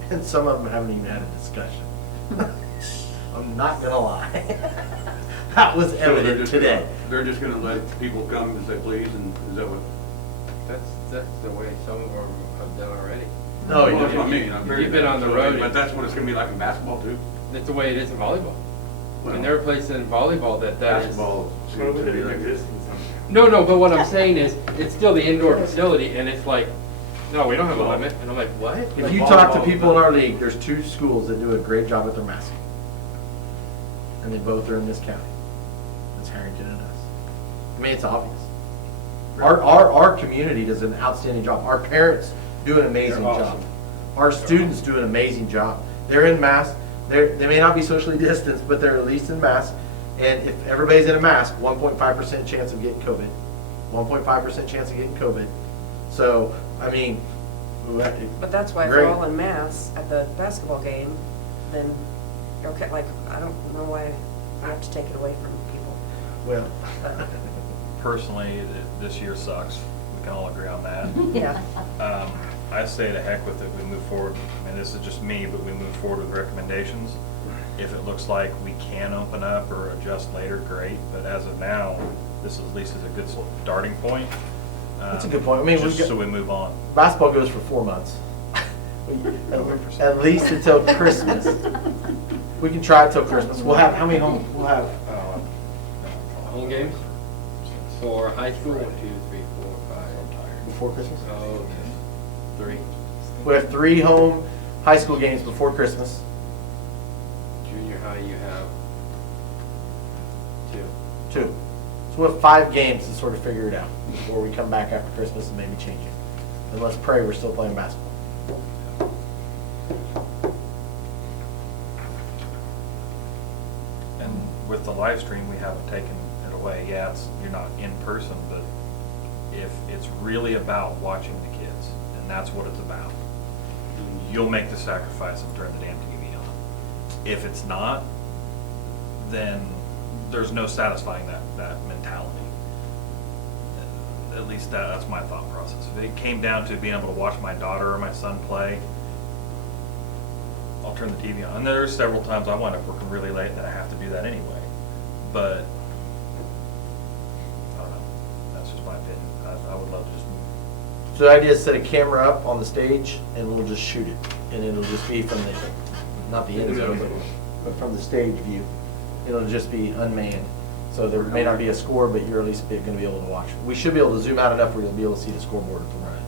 there's And some of them haven't even had a discussion. I'm not gonna lie. That was So they're evident just today. gonna- They're just gonna let people come as they please, and is that what? That's the way some of them have done already. No, Well, that's what I mean. I'm You've hearing been that. on the So, road. But that's what it's gonna be like in basketball too? That's the way it is in volleyball. Well, And there are places in volleyball that is. Basketball seems to be like this. No, but what I'm saying is, it's still the indoor facility, and it's like, no, we don't have a limit. And I'm like, what? If you talk to people in our league, there's 2 schools that do a great job with their masking. And they both are in this county. It's Harrington and us. I mean, it's obvious. Our community does an outstanding job. Our parents do an amazing They're job. awesome. Our students do an amazing job. They're in mask. They may not be socially distanced, but they're at least in mask. And if everybody's in a mask, 1.5% chance of getting COVID. 1.5% chance of getting COVID. So, I mean, But that's why if Great. we're all in mass at the basketball game, then, okay, like, I don't know why I have to take it away from people. Well, Personally, this year sucks. We can all agree on that. Yeah. I say to heck with it, we move forward, and this is just me, but we move forward with recommendations. If it looks like we can open up or adjust later, great, but as of now, this at least is a good starting point. That's a good point. I mean, we've just got- so we move on. basketball goes for 4 months. At least until Christmas. We can try it till Christmas. We'll have, how many home, we'll have, Home games? For high school, 1, 2, 3, 4, 5. before Christmas? Oh, 3. We have 3 home high school games before Christmas. Junior high, you have 2. 2. So we'll have 5 games to sort of figure it out before we come back after Christmas and maybe change it. And let's pray we're still playing basketball. And with the live stream, we haven't taken it away. Yeah, you're not in person, but if it's really about watching the kids, and that's what it's about, you'll make the sacrifice and turn the damn TV on. If it's not, then there's no satisfying that mentality. At least that's my thought process. If it came down to being able to watch my daughter or my son play, I'll turn the TV on. And there's several times I wind up working really late and then I have to do that anyway. But, I don't know, that's just my opinion. I would love to just move. So the idea is set a camera up on the stage and we'll just shoot it. And it'll just be from the, not the end zone, but from the stage view. It'll just be unmanned. So there may not be a score, but you're at least going to be able to watch. We should be able to zoom out enough where you'll be able to see the scoreboard at the run.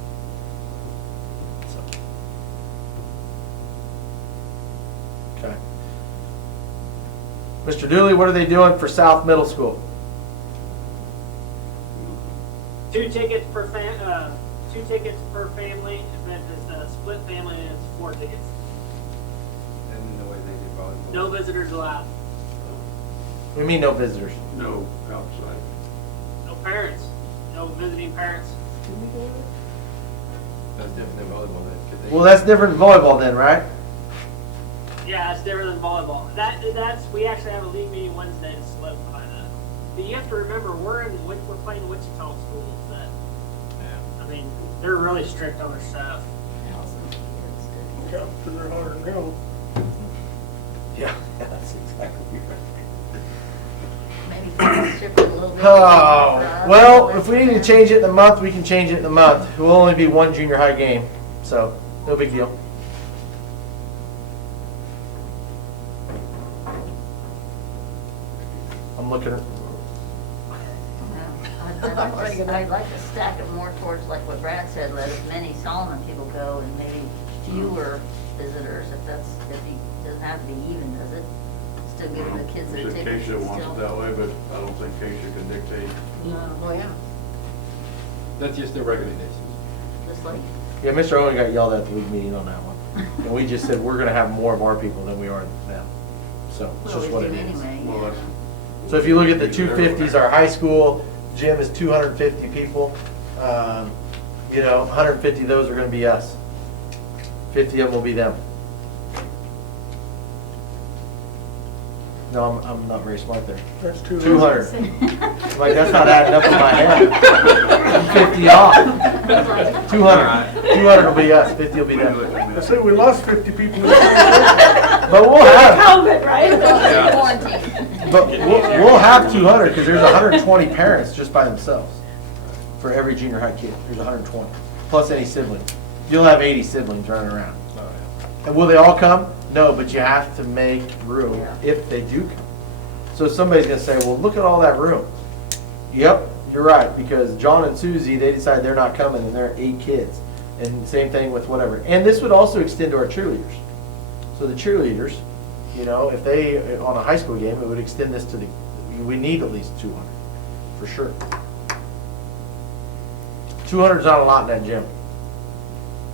So. Okay. Mr. Dooley, what are they doing for South Middle School? 2 tickets per family. If it's a split family, it's 4 tickets. And the way they do volleyball. No visitors allowed. We mean no visitors. No outside. No parents. No visiting parents. That's different than volleyball then. 'Cause they- Well, that's different than volleyball then, right? Yeah, it's different than volleyball. We actually have a league meeting Wednesday to solidify that. But you have to remember, we're playing Wichita schools that, I mean, they're really strict on their stuff. Yeah, because they're harder to go. Yeah, that's exactly right. Maybe strip it a little bit. Oh, well, if we need to change it in a month, we can change it in a month. It will only be 1 junior high game, so no big deal. I'm looking at, I'd like to stack it more towards like what Brad said, let as many Solomon people go and maybe fewer visitors, if he doesn't have to be even, does it? Still giving the kids their Said tickets. Keisha and wants it still- that way, but I don't think Keisha can dictate. Well, yeah. That's just their recommendations. Just like, yeah, Mr. Owen got yelled at the league meeting on that one. And we just said, we're gonna have more of our people than we are now. So, it's well, just we what do it is. anyway. Well, yeah. that's- So if you look at the 250s, our high school gym is 250 people. 150 of those are gonna be us. 50 of them will be them. No, I'm not very smart there. That's 200. 200. Like, that's not adding up in my head. I'm 50 off. 200. 200 will be us, 50 will be them. I said we lost 50 people. in the But we'll have, COVID, right? Quarantine. but we'll have 200 because there's 120 parents just by themselves for every junior high kid. There's 120 plus any sibling. You'll have 80 siblings running around. And will they all come? No, but you have to make room Yeah. if they do come. So somebody's gonna say, well, look at all that room. Yep, you're right, because John and Susie, they decide they're not coming and they're 8 kids. And same thing with whatever. And this would also extend to our cheerleaders. So the cheerleaders, if they, on a high school game, it would extend this to we need at least 200, for sure. 200 is not a lot in that gym.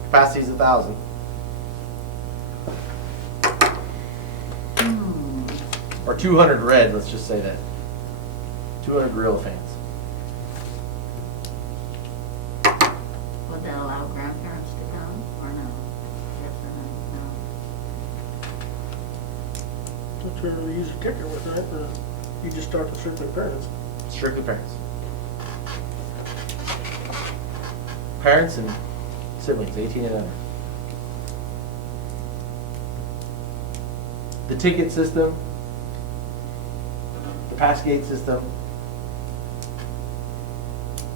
Capacity's 1,000. Or 200 red, let's just say that. 200 Gorilla fans. Would that allow grandparents to come, or Which we use a ticker with that, you just start with strictly parents. Strictly parents. Parents and siblings, 18 and under. The ticket system, the pass gate system,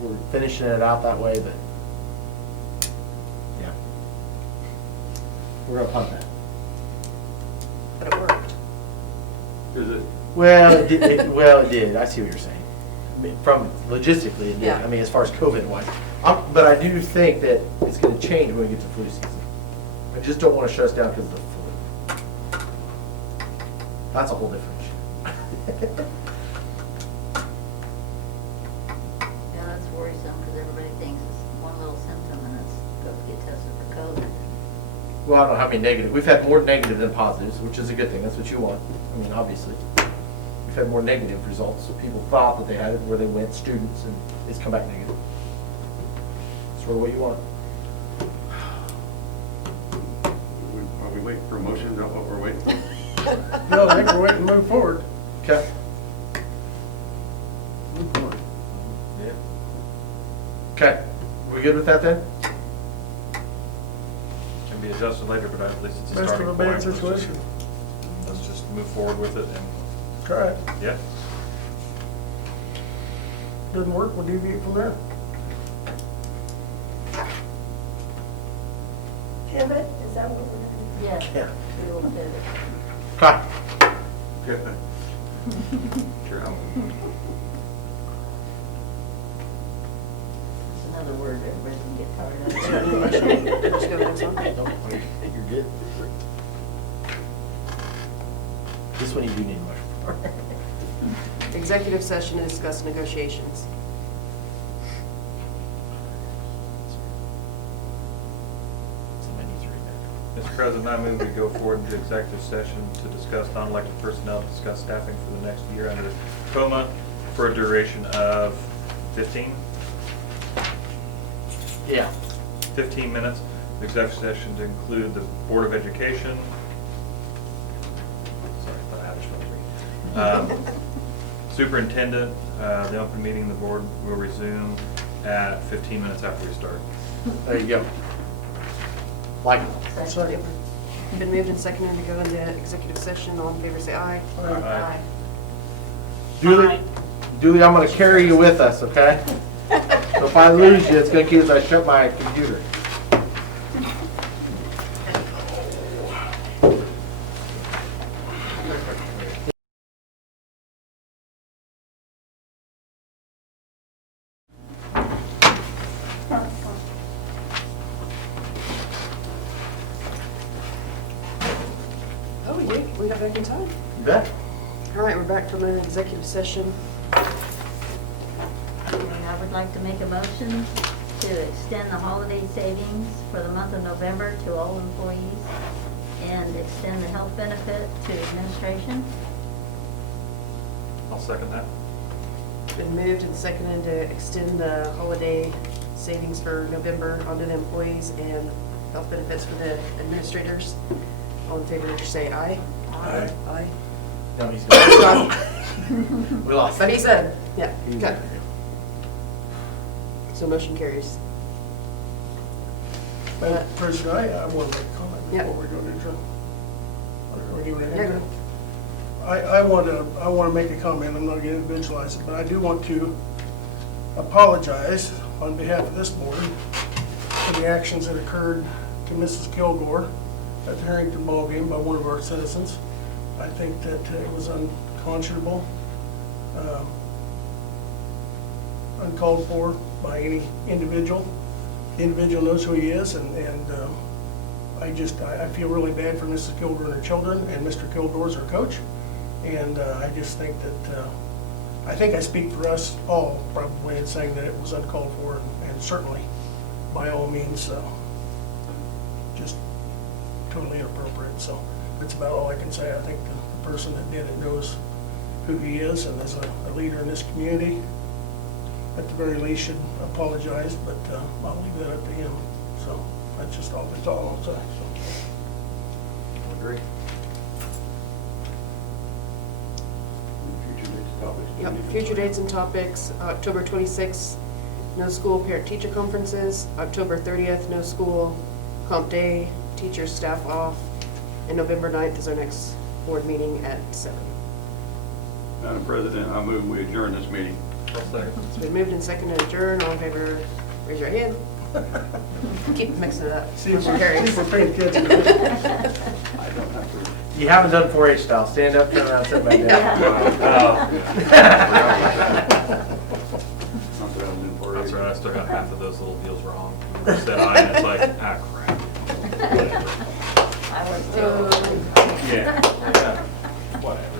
we're finishing it out that way, but yeah. We're gonna punt that. But it worked. Is it, Well, it did, it did. I see what you're saying. I mean, from logistically, it did. Yeah. I mean, as far as COVID wise. But I do think that it's gonna change when we get to flu season. I just don't wanna shut us down because of the flu. That's a whole different issue. Yeah, that's worrisome, because everybody thinks it's one little symptom and it's go get tested for COVID. Well, I don't know how many negative. We've had more negative than positives, which is a good thing. That's what you want. I mean, obviously. We've had more negative results. So people thought that they had it where they went, students, and it's come back negative. Sort of what you want. are we waiting for a motion? Is that what we're waiting for? No, I think we're waiting to move forward. Okay. Move forward. Yeah. Okay. We good with that then? Can be adjusted later, but at least it's a Best starting of a point. bad situation. Let's just move forward with it and, Try it. yeah. Doesn't work, we'll deviate from there. Pivot, is that what we're gonna do? Yeah. Yeah. We will pivot. Okay. Good. Sure, It's another word everybody can get tired of. Yeah, any motion? Just go next one. Nope, you're good. This one you do need a motion for. Executive session to discuss negotiations. Somebody needs to read that. Mr. President, I move we go forward into executive session to discuss non-elected personnel, discuss staffing for the next year under COMA for a duration of 15 Yeah. 15 minutes. The executive session to include the Board of Education. Sorry, I thought I had a short three. Superintendent, the open meeting of the board will resume at 15 minutes after we start. There you go. Like, Second. Been moved and seconded to go into executive session. All in favor, say aye. Aye. Julie, Julie, I'm gonna carry you with us, okay? So if I lose you, it's gonna keep as I shut my computer. Oh, yeah, we got back in time. You bet. All right, we're back from an executive session. And I would like to make a motion to extend the holiday savings for the month of November to all employees and extend the health benefit to administration. I'll second that. Been moved and seconded to extend the holiday savings for November onto the employees and health benefits for the administrators. All in favor, say aye. Aye. Aye. No, he's gone. We lost. But he said, yeah, He's okay. gone. So motion carries. Madam President, I want to make a comment Yeah. before we go to adjourn. Or do you want to Yeah, enter? go. I want to make a comment, I'm not going to individualize it, but I do want to apologize on behalf of this board for the actions that occurred to Mrs. Kilgore at the Harrington ball game by one of our citizens. I think that it was unconscionable, uncalled for by any individual. The individual knows who he is, and I feel really bad for Mrs. Kilgore and her children, and Mr. Kilgore's her coach. And I just think that, I think I speak for us all probably in saying that it was uncalled for, and certainly, by all means, just totally inappropriate. So that's about all I can say. I think the person that did it knows who he is and is a leader in this community. At the very least should apologize, but I'll leave that up to him. So that's all I'll say. So. Agree. Yep, future dates and topics, October 26th, no school parent-teacher conferences, October 30th, no school comp day, teachers, staff off, and November 9th is our next board meeting at 7. Madam President, I move we adjourn this meeting. I'll second. It's been moved and seconded to adjourn, all in favor, raise your hand. Keep mixing it up. See if we're Carries. paying attention. I don't have to. You haven't done 4-H style. Stand up, turn around, sit back down. Not that I'm in for it. That's right, I still got half of those little deals wrong. You said I, and it's like, ah, crap. Whatever. I was too. Yeah, whatever.